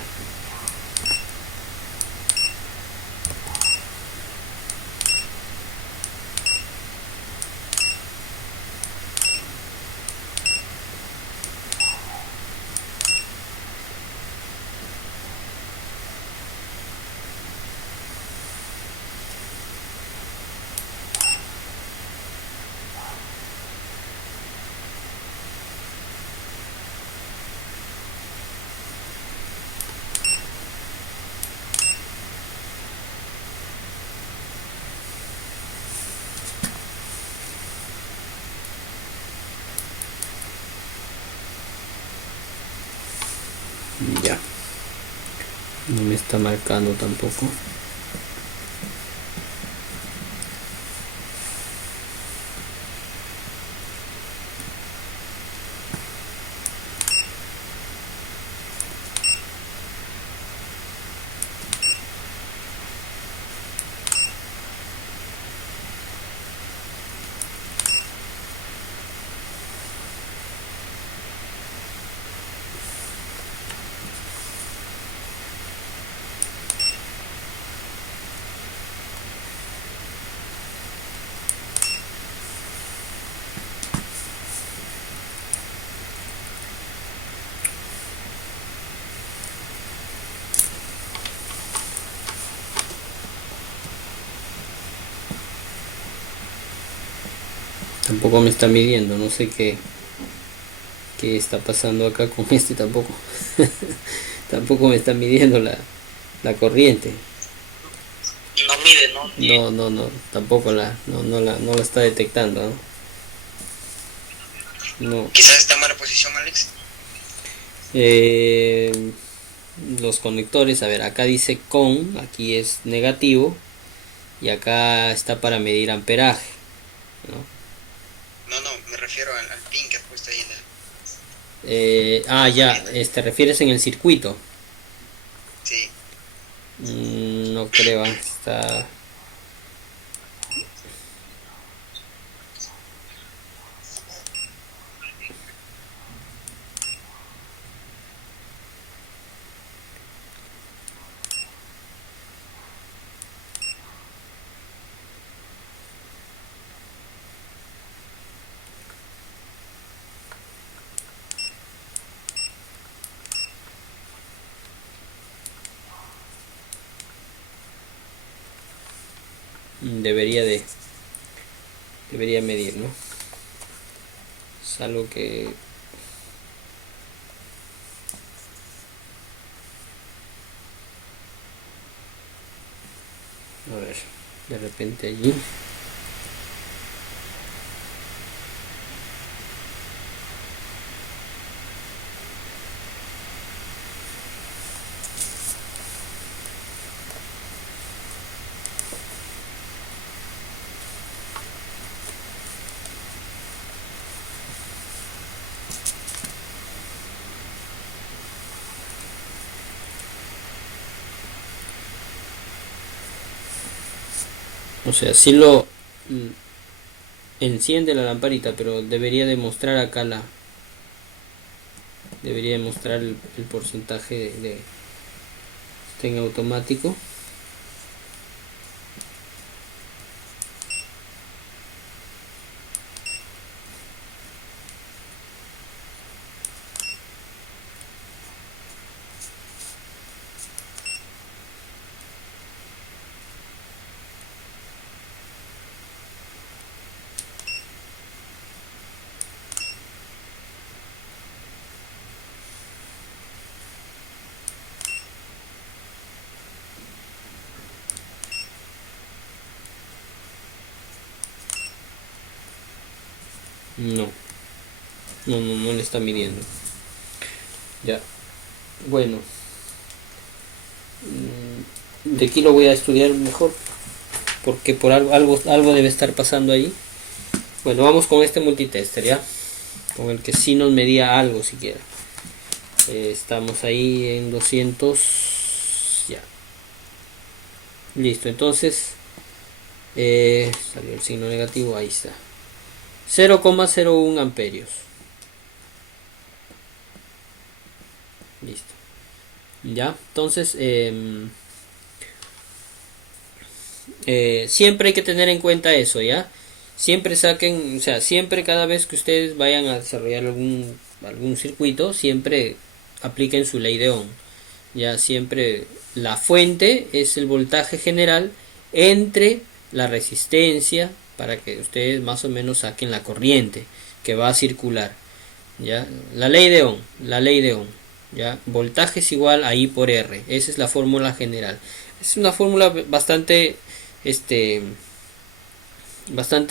Ya, no me está marcando tampoco. tampoco me está midiendo, no sé qué está pasando acá con este tampoco. Tampoco me está midiendo la corriente. No mide, ¿no? No, tampoco no la está detectando, ¿no? No. Quizás está en mala posición, Alex. Eh, los conectores, a ver, acá dice con, aquí es negativo y acá está para medir amperaje, ¿no? No, me refiero al pin que has puesto ahí en el... Ya, ¿te refieres en el circuito? Sí. No creo, está... Debería medir, ¿no? Es algo que... A ver, de repente allí... O sea, sí lo enciende la lamparita, pero debería demostrar acá debería demostrar el porcentaje está en automático. No le está midiendo. Ya, bueno, de aquí lo voy a estudiar mejor porque por algo debe estar pasando ahí. Bueno, vamos con este multitester, ya, con el que sí nos medía algo siquiera. Estamos ahí en 200, ya, listo. Entonces salió el signo negativo, ahí está, 0,01 amperios. Listo. Ya, entonces siempre hay que tener en cuenta eso, ya. Siempre saquen, o sea, siempre cada vez que ustedes vayan a desarrollar algún circuito, siempre apliquen su ley de Ohm. Ya, siempre la fuente es el voltaje general entre la resistencia para que ustedes más o menos saquen la corriente que va a circular. Ya, la ley de Ohm, ya, voltaje es igual a I por R. Esa es la fórmula general. Es una fórmula bastante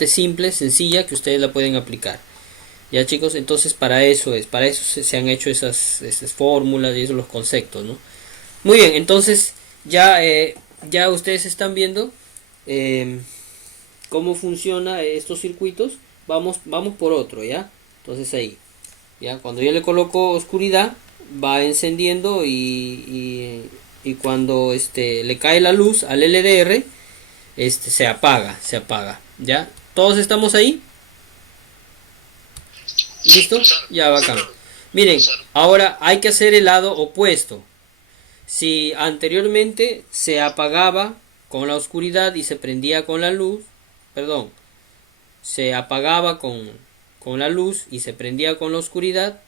simple, sencilla, que ustedes la pueden aplicar. Ya, chicos, entonces para eso se han hecho esas fórmulas y esos los conceptos, ¿no? Muy bien, entonces ya ustedes están viendo cómo funciona estos circuitos. Vamos por otro, ya. Entonces ahí, ya, cuando yo le coloco oscuridad, va encendiendo y cuando le cae la luz al LDR, se apaga, ya. Todos estamos ahí. ¿Listo? Ya, bacán. Miren, ahora hay que hacer el lado opuesto. Si anteriormente se apagaba con la oscuridad y se prendía con la luz, perdón, se apagaba con la luz y se prendía con la oscuridad,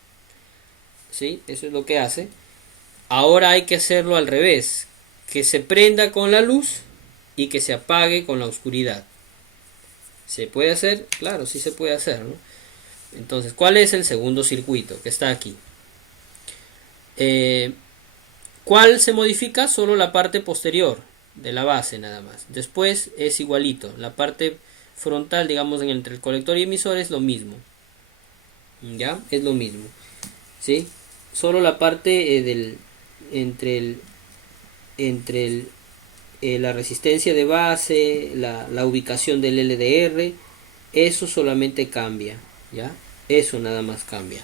¿sí? Eso es lo que hace. Ahora hay que hacerlo al revés, que se prenda con la luz y que se apague con la oscuridad. ¿Se puede hacer? Claro, sí se puede hacer, ¿no? Entonces, ¿cuál es el segundo circuito que está aquí? ¿Cuál se modifica? Solo la parte posterior de la base nada más. Después es igualito. La parte frontal, digamos, entre el colector y emisor es lo mismo. ¿Ya? Es lo mismo. ¿Sí? Solo la parte entre la resistencia de base, la ubicación del LDR, eso solamente cambia. ¿Ya? Eso nada más cambia.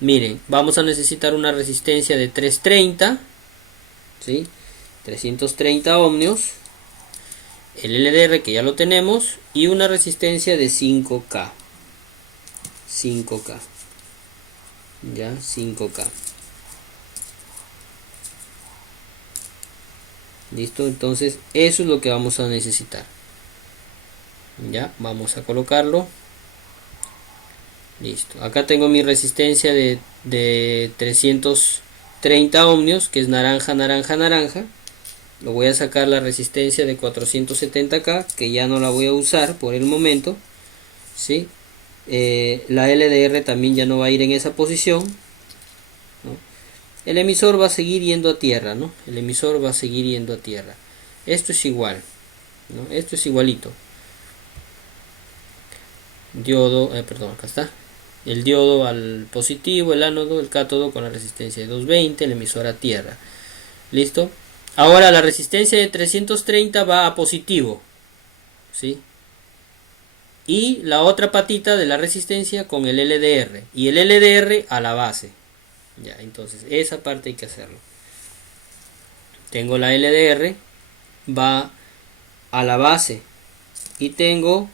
Miren, vamos a necesitar una resistencia de 330, ¿sí? 330 ohmios, el LDR que ya lo tenemos, y una resistencia de 5K. 5K. Ya, 5K. Listo, entonces eso es lo que vamos a necesitar. Ya, vamos a colocarlo. Listo, acá tengo mi resistencia de 330 ohmios, que es naranja, naranja, naranja. Lo voy a sacar la resistencia de 470K, que ya no la voy a usar por el momento, ¿sí? La LDR también ya no va a ir en esa posición, ¿no? El emisor va a seguir yendo a tierra, ¿no? El emisor va a seguir yendo a tierra. Esto es igual, ¿no? Esto es igualito. Diodo, perdón, acá está. El diodo al positivo, el ánodo, el cátodo con la resistencia de 220, el emisor a tierra. ¿Listo? Ahora la resistencia de 330 va a positivo, ¿sí? Y la otra patita de la resistencia con el LDR. Y el LDR a la base. Ya, entonces esa parte hay que hacerlo. Tengo la LDR, va a la base. Y tengo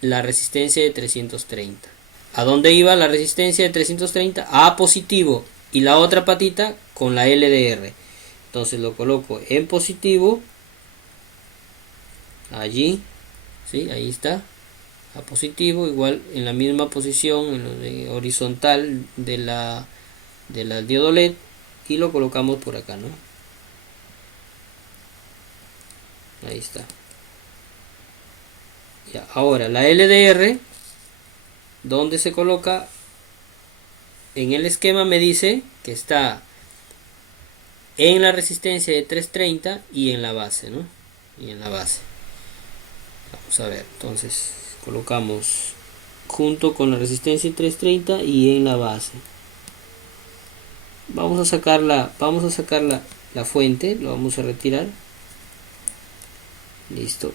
la resistencia de 330. ¿A dónde iba la resistencia de 330? A positivo. Y la otra patita con la LDR. Entonces lo coloco en positivo. Allí. ¿Sí? Ahí está. A positivo. Igual en la misma posición. En horizontal de la diodo LED. Y lo colocamos por acá, ¿no? Ahí está. Ya, ahora la LDR, ¿dónde se coloca? En el esquema me dice que está en la resistencia de 330 y en la base, ¿no? Y en la base. Vamos a ver, entonces colocamos junto con la resistencia de 330 y en la base. Vamos a sacar la fuente, lo vamos a retirar. Listo.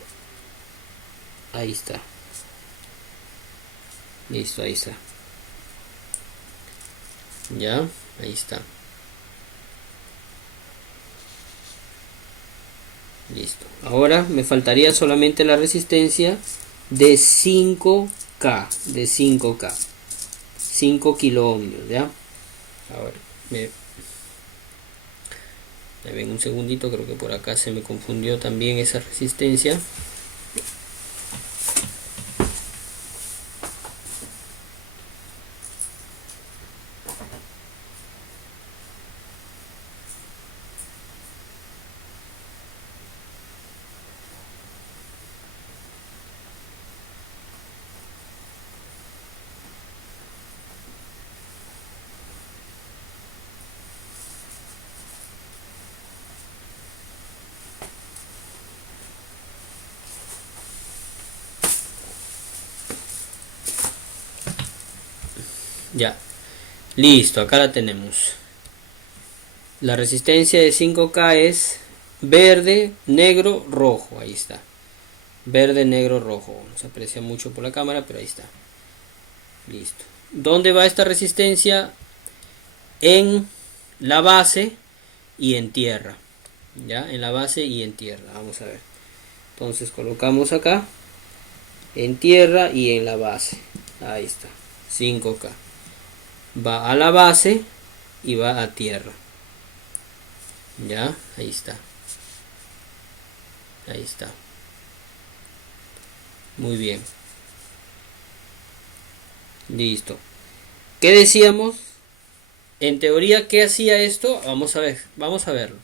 Ahí está. Listo, ahí está. Ya, ahí está. Listo. Ahora me faltaría solamente la resistencia de 5K. De 5K. 5 kilo ohmios, ¿ya? Ahora, me ven un segundito, creo que por acá se me confundió también esa resistencia. Ya, listo, acá la tenemos. La resistencia de 5K es verde, negro, rojo. Ahí está. Verde, negro, rojo. No se aprecia mucho por la cámara, pero ahí está. Listo. ¿Dónde va esta resistencia? En la base y en tierra. Ya, en la base y en tierra. Vamos a ver. Entonces colocamos acá en tierra y en la base. Ahí está. 5K. Va a la base y va a tierra. Ya, ahí está. Ahí está. Muy bien. Listo. ¿Qué decíamos? En teoría, ¿qué hacía esto? Vamos a ver, vamos a verlo.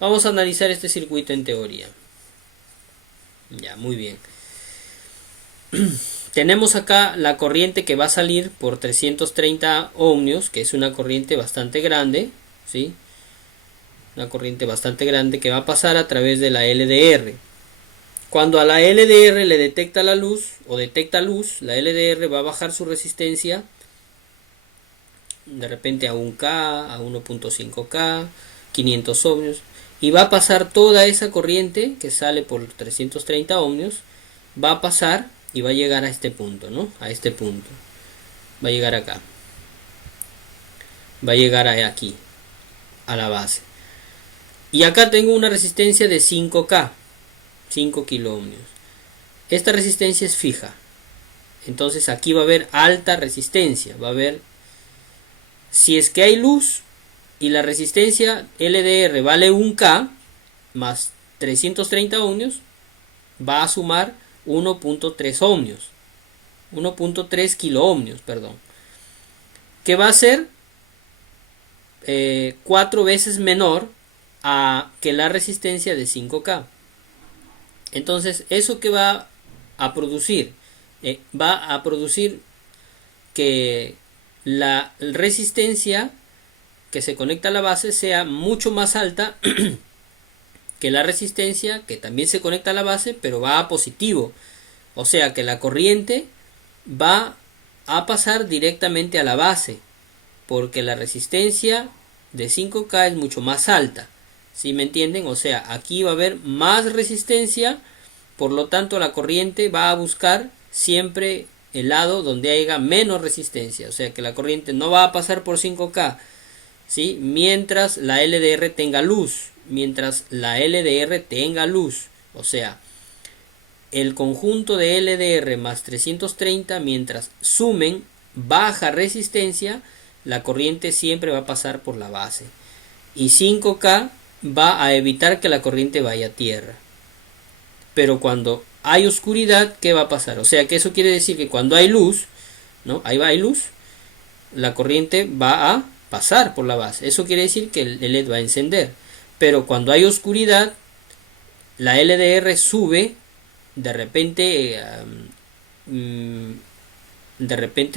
Vamos a analizar este circuito en teoría. Ya, muy bien. tenemos acá la corriente que va a salir por 330 ohmios, que es una corriente bastante grande, ¿sí? Una corriente bastante grande que va a pasar a través de la LDR. Cuando a la LDR le detecta la luz o detecta luz, la LDR va a bajar su resistencia de repente a 1K, a 1.5K, 500 ohmios, y va a pasar toda esa corriente que sale por 330 ohmios, va a pasar y va a llegar a este punto, ¿no? A este punto. Va a llegar acá. Va a llegar aquí, a la base. Y acá tengo una resistencia de 5K, 5 kilo ohmios. Esta resistencia es fija. Entonces aquí va a haber alta resistencia. Va a haber, si es que hay luz y la resistencia LDR vale 1K más 330 ohmios, va a sumar 1.3 ohmios. 1.3 kilo ohmios, perdón. Que va a ser 4 veces menor que la resistencia de 5K. Entonces, eso que va a producir que la resistencia que se conecta a la base sea mucho más alta que la resistencia que también se conecta a la base, pero va a positivo. O sea que la corriente va a pasar directamente a la base, porque la resistencia de 5K es mucho más alta. ¿Sí me entienden? O sea, aquí va a haber más resistencia, por lo tanto la corriente va a buscar siempre el lado donde haya menos resistencia. O sea que la corriente no va a pasar por 5K, ¿sí? Mientras la LDR tenga luz. Mientras la LDR tenga luz. O sea, el conjunto de LDR más 330, mientras sumen baja resistencia, la corriente siempre va a pasar por la base. Y 5K va a evitar que la corriente vaya a tierra. Pero cuando hay oscuridad, ¿qué va a pasar? O sea que eso quiere decir que cuando hay luz, ¿no? Ahí va, hay luz, la corriente va a pasar por la base. Eso quiere decir que el LED va a encender. Pero cuando hay oscuridad, la LDR sube, de repente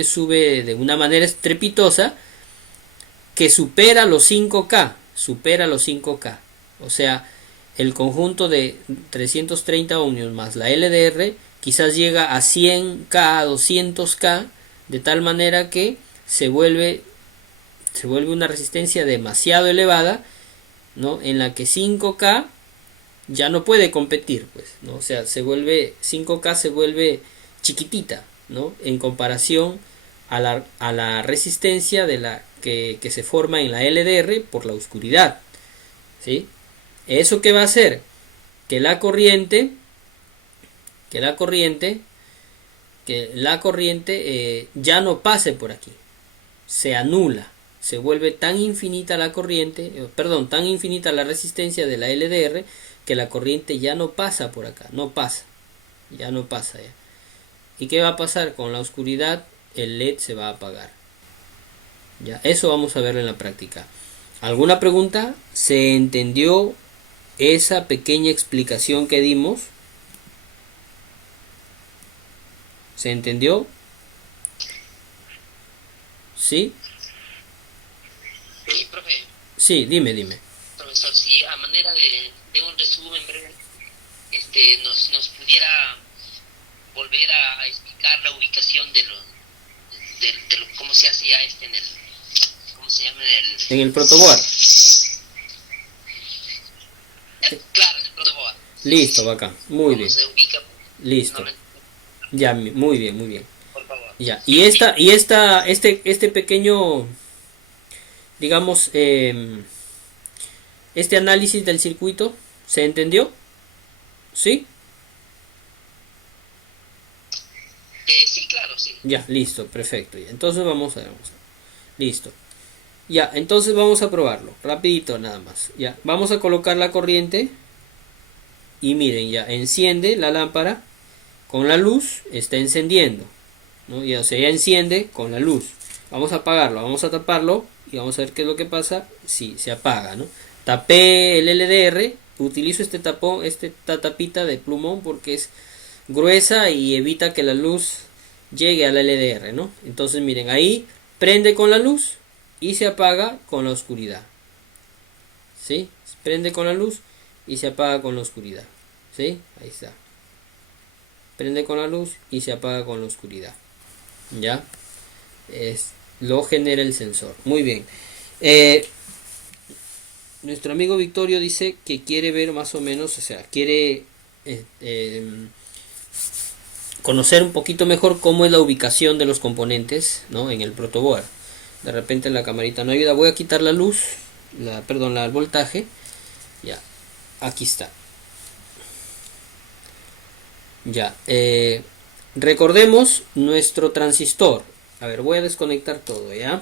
sube de una manera estrepitosa que supera los 5K. O sea, el conjunto de 330 ohmios más la LDR quizás llega a 100K, a 200K, de tal manera que se vuelve una resistencia demasiado elevada, ¿no? En la que 5K ya no puede competir, pues, ¿no? O sea, 5K se vuelve chiquitita, ¿no? En comparación a la resistencia de la que se forma en la LDR por la oscuridad, ¿sí? ¿Eso qué va a hacer? Que la corriente ya no pase por aquí, se anula, se vuelve tan infinita la tan infinita la resistencia de la LDR que la corriente ya no pasa por acá, ya no pasa. ¿Y qué va a pasar? Con la oscuridad el LED se va a apagar. Ya, eso vamos a verlo en la práctica. ¿Alguna pregunta? ¿Se entendió esa pequeña explicación que dimos? ¿Se entendió? ¿Sí? Sí, profe. Sí, dime. Profesor, si a manera de un resumen breve, nos pudiera volver a explicar la ubicación de lo cómo se hace ya en el, ¿cómo se llama? En el protoboard. Claro, en el protoboard. Listo, bacán. Muy bien. Se ubica. Listo. Ya, muy bien. Por favor. Ya. Y este pequeño, digamos, este análisis del circuito, ¿se entendió? ¿Sí? Sí, claro, sí. Ya, listo, perfecto. Ya. Entonces vamos a ver. Listo. Ya, entonces vamos a probarlo. Rapidito nada más. Ya, vamos a colocar la corriente. Y miren, ya enciende la lámpara. Con la luz está encendiendo, ¿no? Ya, o sea, ya enciende con la luz. Vamos a apagarlo, vamos a taparlo. Y vamos a ver qué es lo que pasa si se apaga, ¿no? Tapé el LDR. Utilizo este tapón, esta tapita de plumón porque es gruesa y evita que la luz llegue al LDR, ¿no? Entonces miren, ahí prende con la luz y se apaga con la oscuridad. ¿Sí? Prende con la luz y se apaga con la oscuridad. ¿Sí? Ahí está. Prende con la luz y se apaga con la oscuridad. ¿Ya? Lo genera el sensor. Muy bien. Nuestro amigo Victorio dice que quiere ver más o menos, o sea, quiere conocer un poquito mejor cómo es la ubicación de los componentes, ¿no? En el protoboard. De repente la camarita no ayuda. Voy a quitar la luz, el voltaje. Ya, aquí está. Ya, recordemos nuestro transistor. A ver, voy a desconectar todo, ¿ya?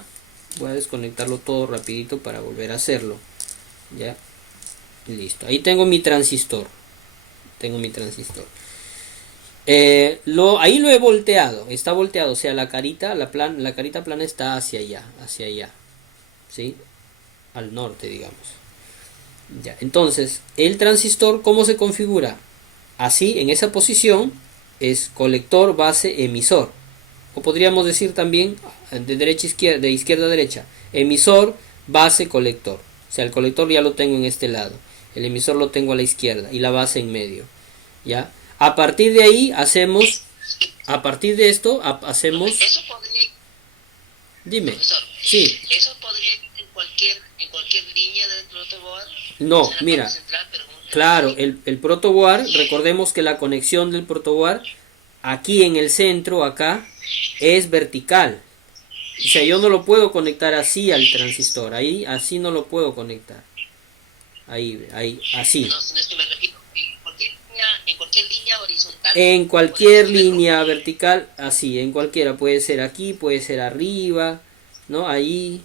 Voy a desconectarlo todo rapidito para volver a hacerlo. Ya, listo. Ahí tengo mi transistor. Ahí lo he volteado. Está volteado, o sea, la carita plana está hacia allá. ¿Sí? Al norte, digamos. Ya, entonces, el transistor, ¿cómo se configura? Así, en esa posición, es colector, base, emisor. O podríamos decir también, de izquierda a derecha, emisor, base, colector. O sea, el colector ya lo tengo en este lado, el emisor lo tengo a la izquierda y la base en medio. ¿Ya? A partir de ahí hacemos, hacemos... Eso podría, Dime. profesor, Sí. eso podría ir en cualquier línea del protoboard. No, mira. Claro, el protoboard, recordemos que la conexión del protoboard aquí en el centro, acá, es vertical. O sea, yo no lo puedo conectar así al transistor. Ahí, así no lo puedo conectar. Ahí, así. No, es que me refiero, en cualquier línea horizontal. En cualquier línea vertical, así, en cualquiera. Puede ser aquí, puede ser arriba, ¿no? Ahí,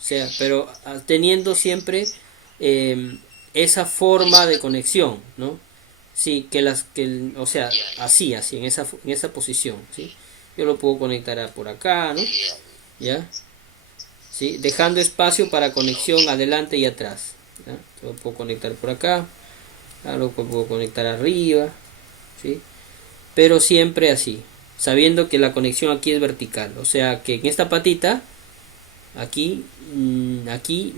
o sea, pero teniendo siempre esa forma de conexión, ¿no? Sí, o sea, así, en esa posición, ¿sí? Yo lo puedo conectar por acá, ¿no? ¿Ya? ¿Sí? Dejando espacio para conexión adelante y atrás. ¿Ya? Lo puedo conectar por acá, lo puedo conectar arriba, ¿sí? Pero siempre así, sabiendo que la conexión aquí es vertical, o sea que en esta patita, aquí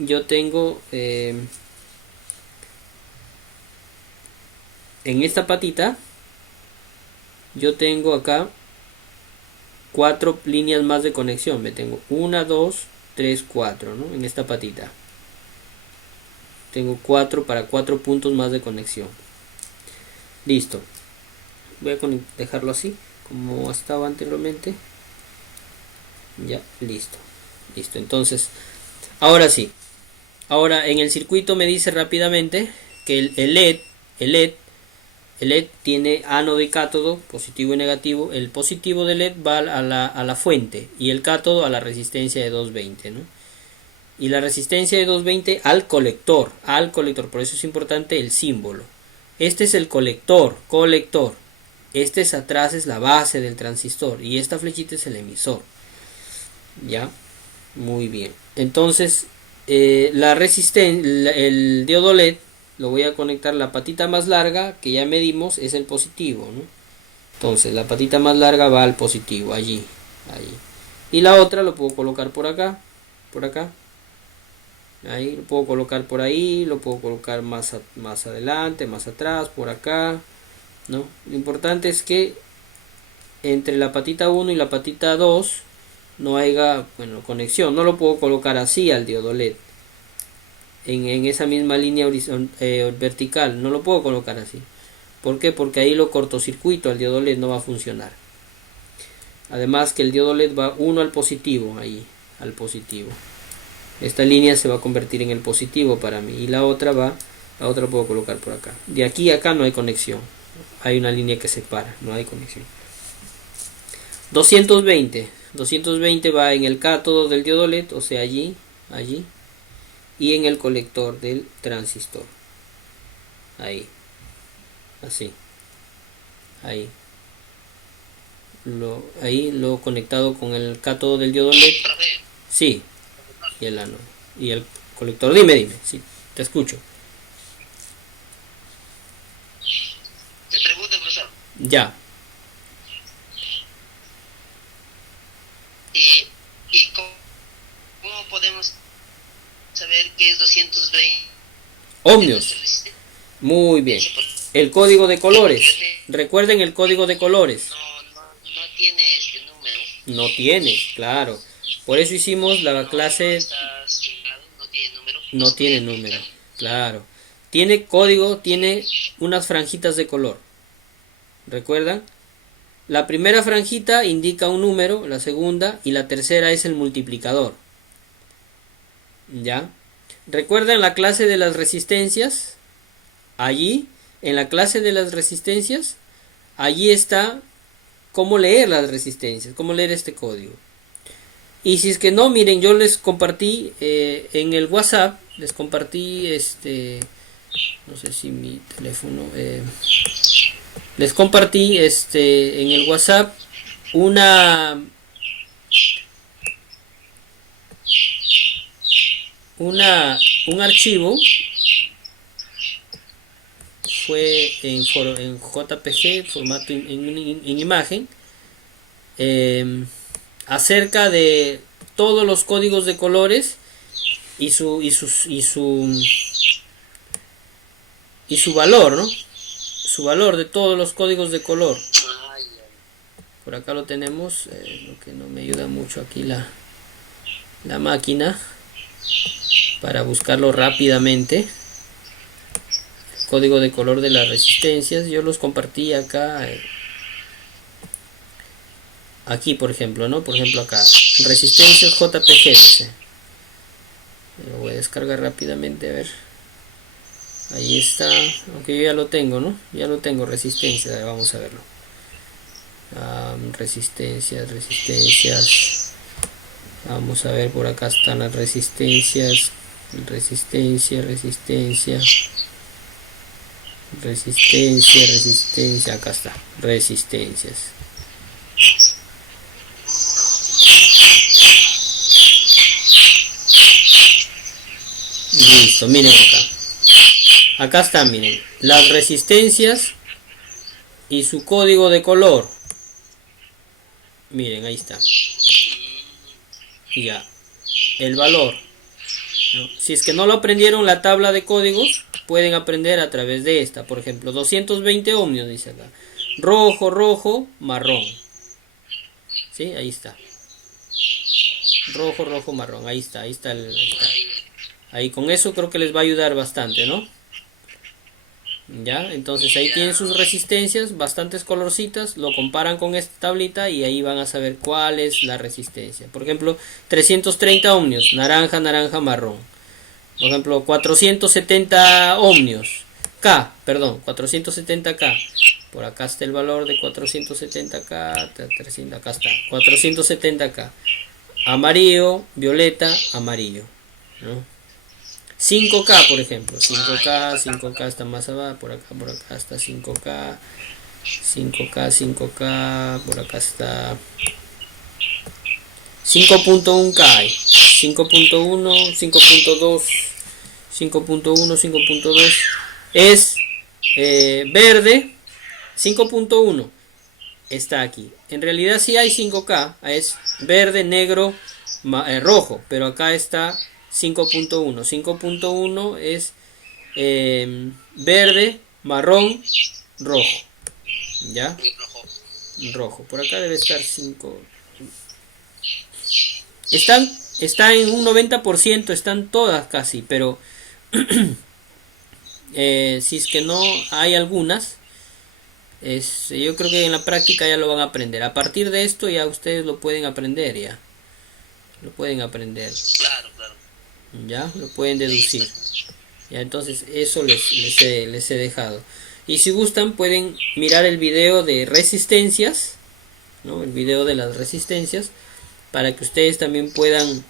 yo tengo, en esta patita, yo tengo acá 4 líneas más de conexión. Me tengo 1, 2, 3, 4, ¿no? En esta patita tengo 4 para 4 puntos más de conexión. Listo. Voy a dejarlo así como estaba anteriormente. Ya, listo. Entonces, ahora sí. Ahora en el circuito me dice rápidamente que el LED tiene ánodo y cátodo, positivo y negativo. El positivo del LED va a la fuente y el cátodo a la resistencia de 220, ¿no? Y la resistencia de 220 al colector. Por eso es importante el símbolo. Este es el colector. Este es atrás, es la base del transistor y esta flechita es el emisor. ¿Ya? Muy bien. Entonces, el diodo LED lo voy a conectar. La patita más larga que ya medimos es el positivo, ¿no? Entonces la patita más larga va al positivo, allí. Y la otra lo puedo colocar por acá, ahí lo puedo colocar por ahí, lo puedo colocar más adelante, más atrás, por acá, ¿no? Lo importante es que entre la patita 1 y la patita 2 no haya, conexión. No lo puedo colocar así al diodo LED en esa misma línea vertical, no lo puedo colocar así. ¿Por qué? Porque ahí lo cortocircuito, al diodo LED no va a funcionar. Además que el diodo LED va uno al positivo, ahí, al positivo. Esta línea se va a convertir en el positivo para mí y la otra puedo colocar por acá. De aquí a acá no hay conexión, hay una línea que separa, no hay conexión. 220 va en el cátodo del diodo LED, o sea allí, y en el colector del transistor, ahí, así, ahí lo conectado con el cátodo del diodo LED, sí, y el ánodo y el colector. Dime, sí, te escucho. Te pregunto, profesor. Ya, Ohmios. Muy bien. El código de colores. Recuerden el código de colores. No tiene este número. No tiene, claro. Por eso hicimos la clase. Está asignado, no tiene número. No tiene número, claro. Tiene código, tiene unas franjitas de color. ¿Recuerdan? La primera franjita indica un número, la segunda y la tercera es el multiplicador. ¿Ya? ¿Recuerdan la clase de las resistencias? Allí, en la clase de las resistencias, allí está cómo leer las resistencias, cómo leer este código. Y si es que no, miren, yo les compartí en el WhatsApp, les compartí no sé si mi teléfono, les compartí en el WhatsApp un archivo, fue en JPG, formato en imagen, acerca de todos los códigos de colores y su valor, ¿no? Su valor de todos los códigos de color. Por acá lo tenemos, lo que no me ayuda mucho aquí la máquina para buscarlo rápidamente. El código de color de las resistencias, yo los compartí acá. Aquí, por ejemplo, ¿no? Por ejemplo, acá. Resistencias JPG, dice. Lo voy a descargar rápidamente, a ver. Ahí está. Aunque yo ya lo tengo, ¿no? Ya lo tengo, resistencia. Vamos a verlo. Resistencias. Vamos a ver, por acá están las resistencias. Resistencia. Acá está. Resistencias. Listo, miren acá están, miren, las resistencias y su código de color. Miren, ahí está. Ya, el valor, ¿no? Si es que no lo aprendieron la tabla de códigos, pueden aprender a través de esta. Por ejemplo, 220 ohmios, dice acá. Rojo, marrón. ¿Sí? Ahí está. Rojo, marrón. Ahí está. Ahí con eso creo que les va a ayudar bastante, ¿no? Ya, entonces ahí tienen sus resistencias, bastantes colorcitas, lo comparan con esta tablita y ahí van a saber cuál es la resistencia. Por ejemplo, 330 ohmios, naranja, marrón. Por ejemplo, 470 ohmios, 470K. Por acá está el valor de 470K, 300, acá está, 470K. Amarillo, violeta, amarillo, ¿no? 5K, por ejemplo, 5K está más abajo, por acá está 5K, por acá está 5.1K, 5.1, 5.2, 5.2 es verde, 5.1 está aquí. En realidad sí hay 5K, es verde, negro, rojo, pero acá está 5.1. 5.1 es verde, marrón, rojo. ¿Ya? Rojo. Por acá debe estar 5. Está en un 90%, están todas casi, pero si es que no hay algunas, yo creo que en la práctica ya lo van a aprender. A partir de esto ya ustedes lo pueden aprender, ya. Lo pueden aprender. Claro. Ya, lo pueden deducir. Ya, entonces eso les he dejado. Y si gustan pueden mirar el video de resistencias, ¿no? El video de las resistencias, para que ustedes también puedan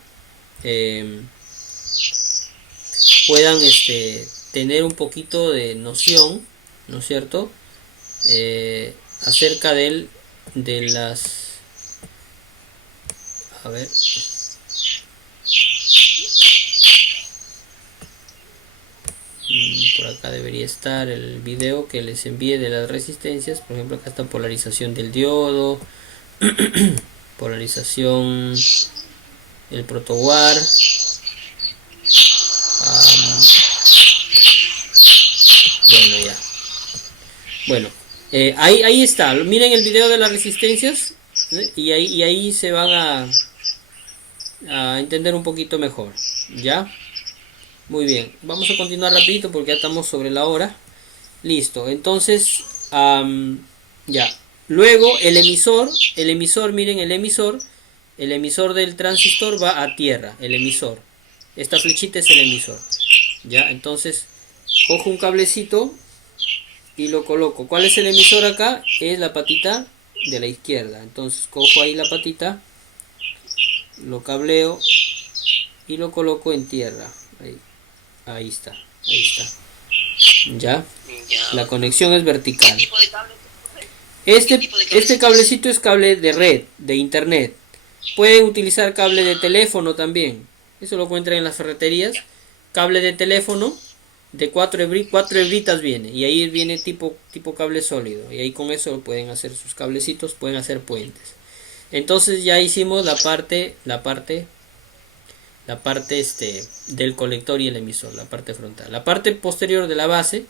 tener un poquito de noción, ¿no es cierto? Acerca de las, a ver, por acá debería estar el video que les envíe de las resistencias. Por ejemplo, acá está polarización del diodo, polarización del protowar, Bueno, ya. Bueno, ahí está. Miren el video de las resistencias, ¿eh? Y ahí se van a entender un poquito mejor. ¿Ya? Muy bien. Vamos a continuar rapidito porque ya estamos sobre la hora. Listo. Entonces, ya. Luego el emisor, miren el emisor del transistor va a tierra, el emisor. Esta flechita es el emisor. Ya, entonces cojo un cablecito y lo coloco. ¿Cuál es el emisor acá? Es la patita de la izquierda. Entonces cojo ahí la patita, lo cableo y lo coloco en tierra. Ahí está. Ya. La conexión es vertical. ¿Qué tipo de cable? Este cablecito es cable de red, de internet. Pueden utilizar cable de teléfono también. Eso lo encuentran en las ferreterías. Cable de teléfono de 4 hebritas viene. Y ahí viene tipo cable sólido. Y ahí con eso pueden hacer sus cablecitos, pueden hacer puentes. Entonces ya hicimos la parte del colector y el emisor, la parte frontal. La parte posterior de la base,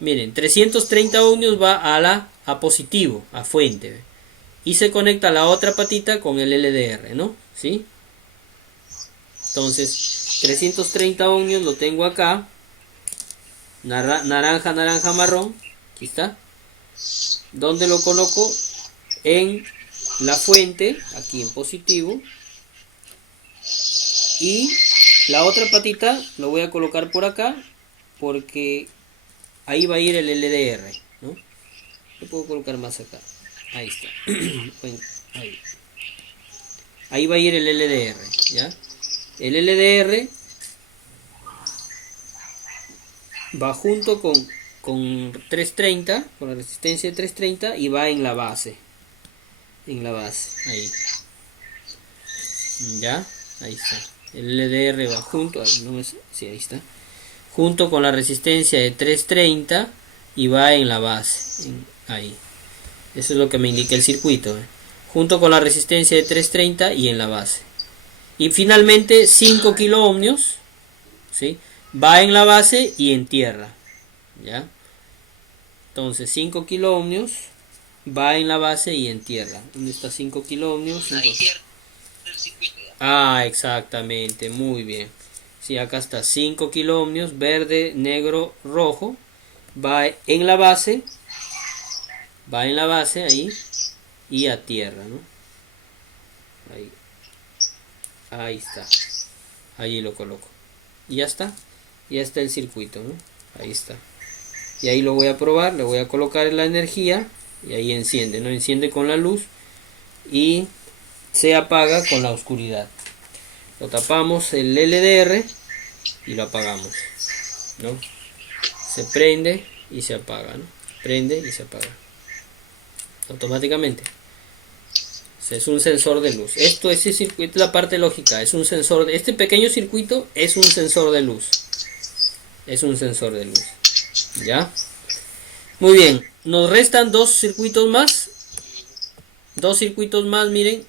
miren, 330 ohmios va a positivo, a fuente. Y se conecta la otra patita con el LDR, ¿no? ¿Sí? Entonces, 330 ohmios lo tengo acá. Naranja, marrón. Aquí está. ¿Dónde lo coloco? En la fuente, aquí en positivo. Y la otra patita lo voy a colocar por acá, porque ahí va a ir el LDR, ¿no? Lo puedo colocar más acá. Ahí está. Bueno, ahí va a ir el LDR, ¿ya? El LDR va junto con 330, con la resistencia de 330, y va en la base. Ahí. ¿Ya? Ahí está. El LDR va junto, sí, ahí está. Junto con la resistencia de 330 y va en la base. Ahí. Eso es lo que me indica el circuito. Junto con la resistencia de 330 y en la base. Y finalmente 5 kilo ohmios, ¿sí? Va en la base y en tierra. ¿Ya? Entonces 5 kilo ohmios va en la base y en tierra. ¿Dónde está 5 kilo ohmios? Ahí cierra el circuito. Exactamente, muy bien. Sí, acá está 5 kilo ohmios, verde, negro, rojo. Va en la base ahí y a tierra, ¿no? Ahí está. Ahí lo coloco. Y ya está el circuito, ¿no? Ahí está. Y ahí lo voy a probar, le voy a colocar la energía y ahí enciende, ¿no? Enciende con la luz y se apaga con la oscuridad. Lo tapamos el LDR y lo apagamos, ¿no? Se prende y se apaga, ¿no? Prende y se apaga automáticamente. Es un sensor de luz. Ese circuito es la parte lógica. Es un sensor. Este pequeño circuito es un sensor de luz. ¿Ya? Muy bien. Nos restan dos circuitos más. Miren.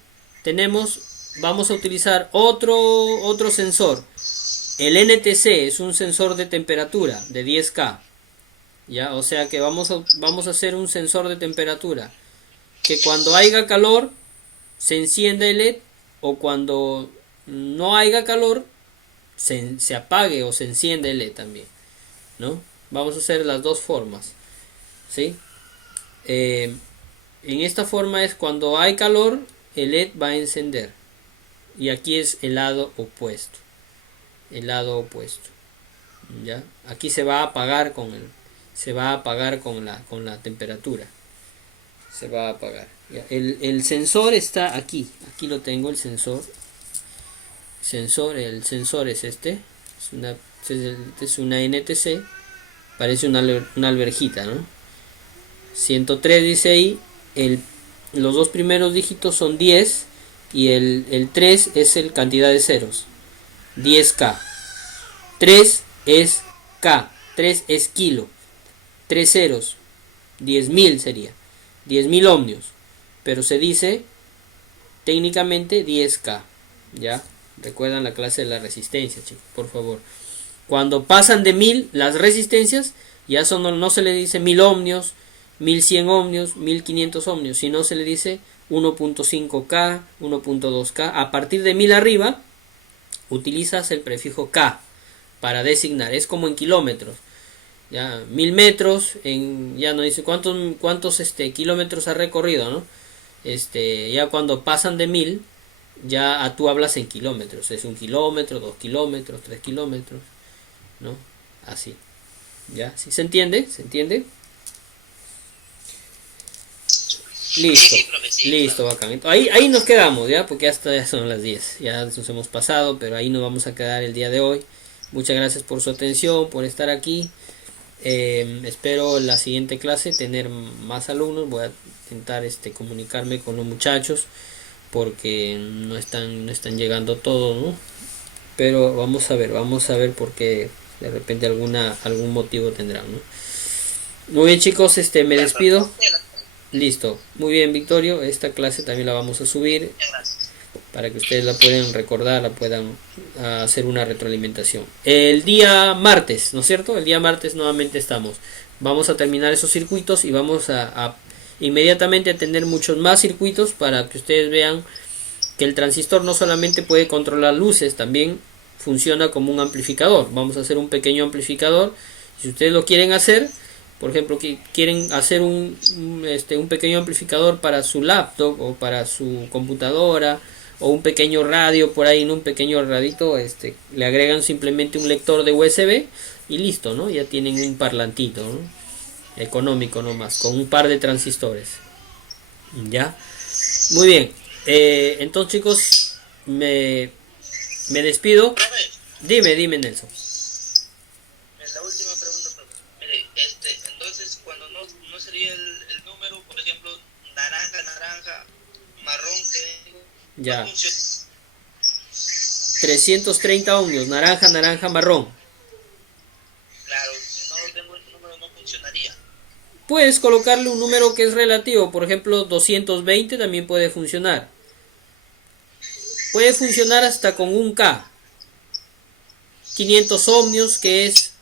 Vamos a utilizar otro sensor. El NTC es un sensor de temperatura de 10K. ¿Ya? O sea que vamos a hacer un sensor de temperatura. Que cuando haya calor se enciende el LED, o cuando no haya calor se apague o se enciende el LED también, ¿no? Vamos a hacer las dos formas, ¿sí? En esta forma es cuando hay calor el LED va a encender, y aquí es el lado opuesto, ¿ya? Aquí se va a apagar con la temperatura. Se va a apagar. El sensor está aquí lo tengo, el sensor. El sensor es este. Es una NTC. Parece una alverjita, ¿no? 103 dice ahí. Los dos primeros dígitos son 10. Y el 3 es el cantidad de ceros. 10K. 3 es K. 3 es kilo. 3 ceros. 10.000 sería. 10.000 ohmios, pero se dice técnicamente 10K, ¿ya? Recuerdan la clase de la resistencia, chicos, por favor. Cuando pasan de 1000 las resistencias, ya son, no se le dice 1000 ohmios, 1100 ohmios, 1500 ohmios, sino se le dice 1.5K, 1.2K. A partir de 1000 arriba, utilizas el prefijo K para designar. Es como en kilómetros. Ya 1000 metros, ya no dice cuántos kilómetros ha recorrido, ¿no? Ya cuando pasan de 1000, ya tú hablas en kilómetros. Es 1 kilómetro, 2 kilómetros, 3 kilómetros, ¿no? Así. ¿Ya? ¿Sí se entiende? ¿Se entiende? Listo, Sí, profe, sí, listo, bacán. Ahí nos quedamos, ¿ya? Porque hasta ya son las 10. Ya nos hemos pasado, pero ahí nos vamos a quedar el día de hoy. Muchas gracias por su atención, por estar aquí. Espero en la siguiente clase tener más alumnos. Voy a intentar comunicarme con los muchachos porque no están llegando todos, ¿no? Pero vamos a ver porque de repente algún motivo tendrán, ¿no? Muy bien, chicos, me despido. Listo, muy bien, Victorio, esta clase también la vamos a subir para que ustedes la puedan recordar, la puedan hacer una retroalimentación. El día martes, ¿no es cierto? El día martes nuevamente vamos a terminar esos circuitos y vamos a inmediatamente a tener muchos más circuitos para que ustedes vean que el transistor no solamente puede controlar luces, también funciona como un amplificador. Vamos a hacer un pequeño amplificador. Si ustedes lo quieren hacer, por ejemplo, que quieren hacer un pequeño amplificador para su laptop o para su computadora o un pequeño radio por ahí, en un pequeño radito, le agregan simplemente un lector de USB y listo, ¿no? Ya tienen un parlantito, ¿no? Económico nomás, con un par de transistores. ¿Ya? Muy bien. Entonces, chicos, me despido. Profe, Dime, Nelson. la última pregunta, profe. Mire, entonces cuando no sería el número, por ejemplo, naranja, marrón, que Ya. no funciona. 330 ohmios, naranja, marrón. Claro, si no lo tengo el número no funcionaría. Puedes colocarle un número que es relativo, por ejemplo 220 también puede funcionar. Puede funcionar hasta con un K. 500 ohmios, que es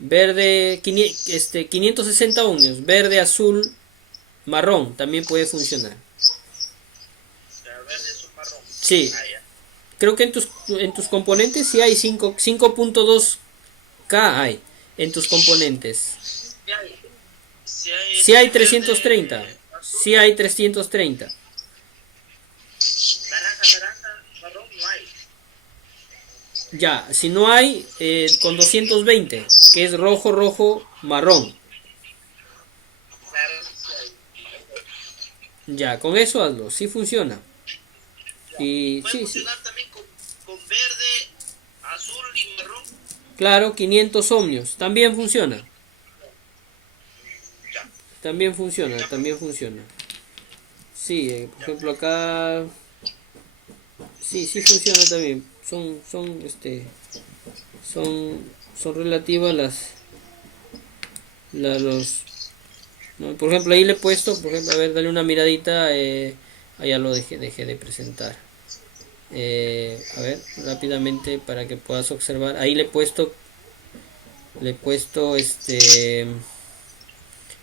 verde, 560 ohmios, verde, azul, marrón, también puede funcionar. O sea, verde es un marrón. Sí. Ah, ya. Creo que en tus componentes sí hay 5.2 K hay en tus componentes. Sí hay 330. Sí hay 330. Naranja, marrón no hay. Ya, si no hay, con 220, que es rojo, marrón. Claro, sí hay. Ya, con eso hazlo, sí funciona. Y ¿Puede sí, funcionar también con verde, azul y marrón? claro, 500 ohmios, también funciona. Ya. También funciona. Sí, por ejemplo acá sí funciona también. Son relativas los ¿no? Por ejemplo, ahí le he puesto, por ejemplo, a ver, dale una miradita, ya lo dejé de presentar. A ver, rápidamente para que puedas observar. Ahí le he puesto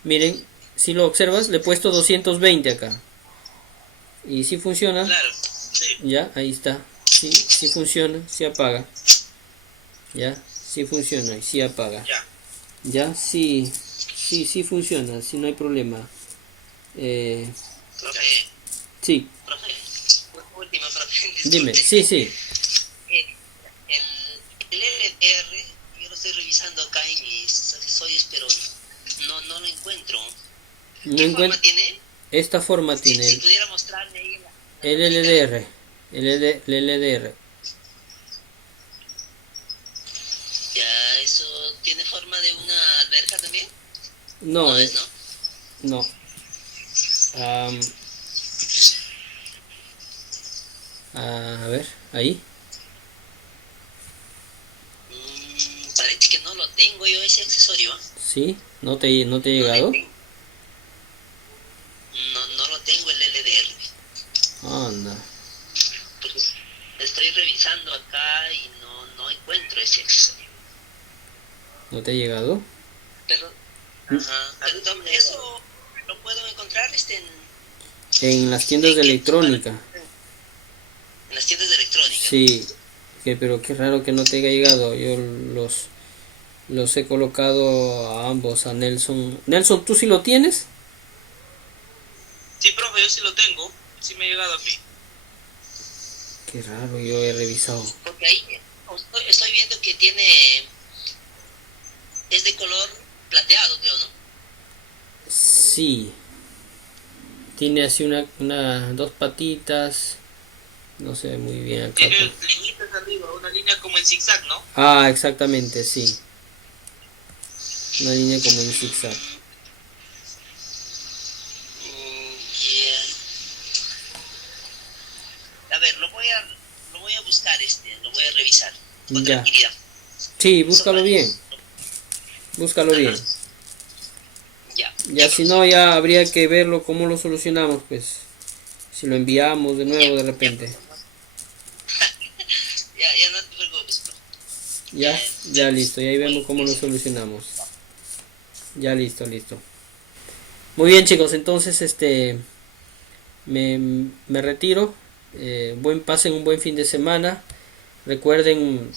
miren, si lo observas, le he puesto 220 acá. Y si funciona, Claro, sí. ya, ahí está. Sí funciona, sí apaga. Ya, sí funciona y sí apaga. Ya. Ya, sí funciona, sí no hay problema. Profe, Sí, profe, última, profe. dime, disculpe. sí. El LDR, yo lo estoy revisando acá en mis accesorios, pero no lo encuentro. No ¿Qué encuentro. forma tiene? Esta forma Si tiene pudiera mostrarme ahí el LDR. El LDR. Ya, eso tiene forma de una alberca también. No, No es, ¿no? no. A ver, ahí. Parece que no lo tengo yo ese accesorio. Sí, no te ha llegado. No lo tengo el LDR. ese accesorio. ¿No te ha llegado? Pero, pero eso lo puedo encontrar En las tiendas de electrónica. en las tiendas de electrónica. Sí, pero qué raro que no te haya llegado. Yo los he colocado a ambos, a Nelson. Nelson, ¿tú sí lo tienes? Sí, profe, yo sí lo tengo. Sí me ha llegado a mí. Qué raro, yo he revisado. Porque ahí estoy viendo que es de color plateado, creo, ¿no? Sí. Tiene así dos patitas. No se ve muy bien acá. Tiene líneas arriba, una línea como en zigzag, ¿no? Ah, exactamente, sí. Una línea como en zigzag. Yeah. A ver, lo voy a buscar, lo voy a revisar con Ya. tranquilidad. Sí, búscalo bien. Búscalo bien. Ya. Ya si no, ya habría que verlo cómo lo solucionamos, pues. Si lo enviamos de nuevo de repente. Ya no te preocupes, bro. Ya listo, y ahí vemos cómo lo solucionamos. Ya listo. Muy bien, chicos, entonces me retiro. Pasen un buen fin de semana. Recuerden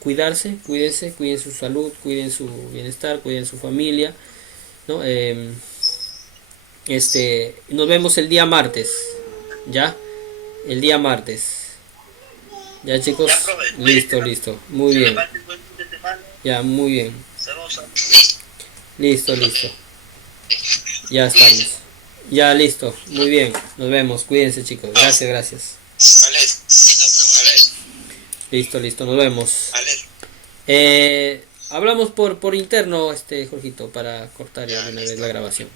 cuidarse, cuiden su salud, cuiden su bienestar, cuiden su familia, ¿no? Nos vemos el día martes, ¿ya? El día martes. Ya, chicos, Ya, profe, listo, muy que bien. le pase buen fin de semana. Ya, muy bien. Saludos. Listo. Ya estamos. Ya, listo, muy bien. Nos vemos, cuídense, chicos. Gracias. Alex, Alex, Listo, nos vemos. Alex. Hablamos por interno, Jorgito, para cortar ya Ya, de una vez listo. la grabación.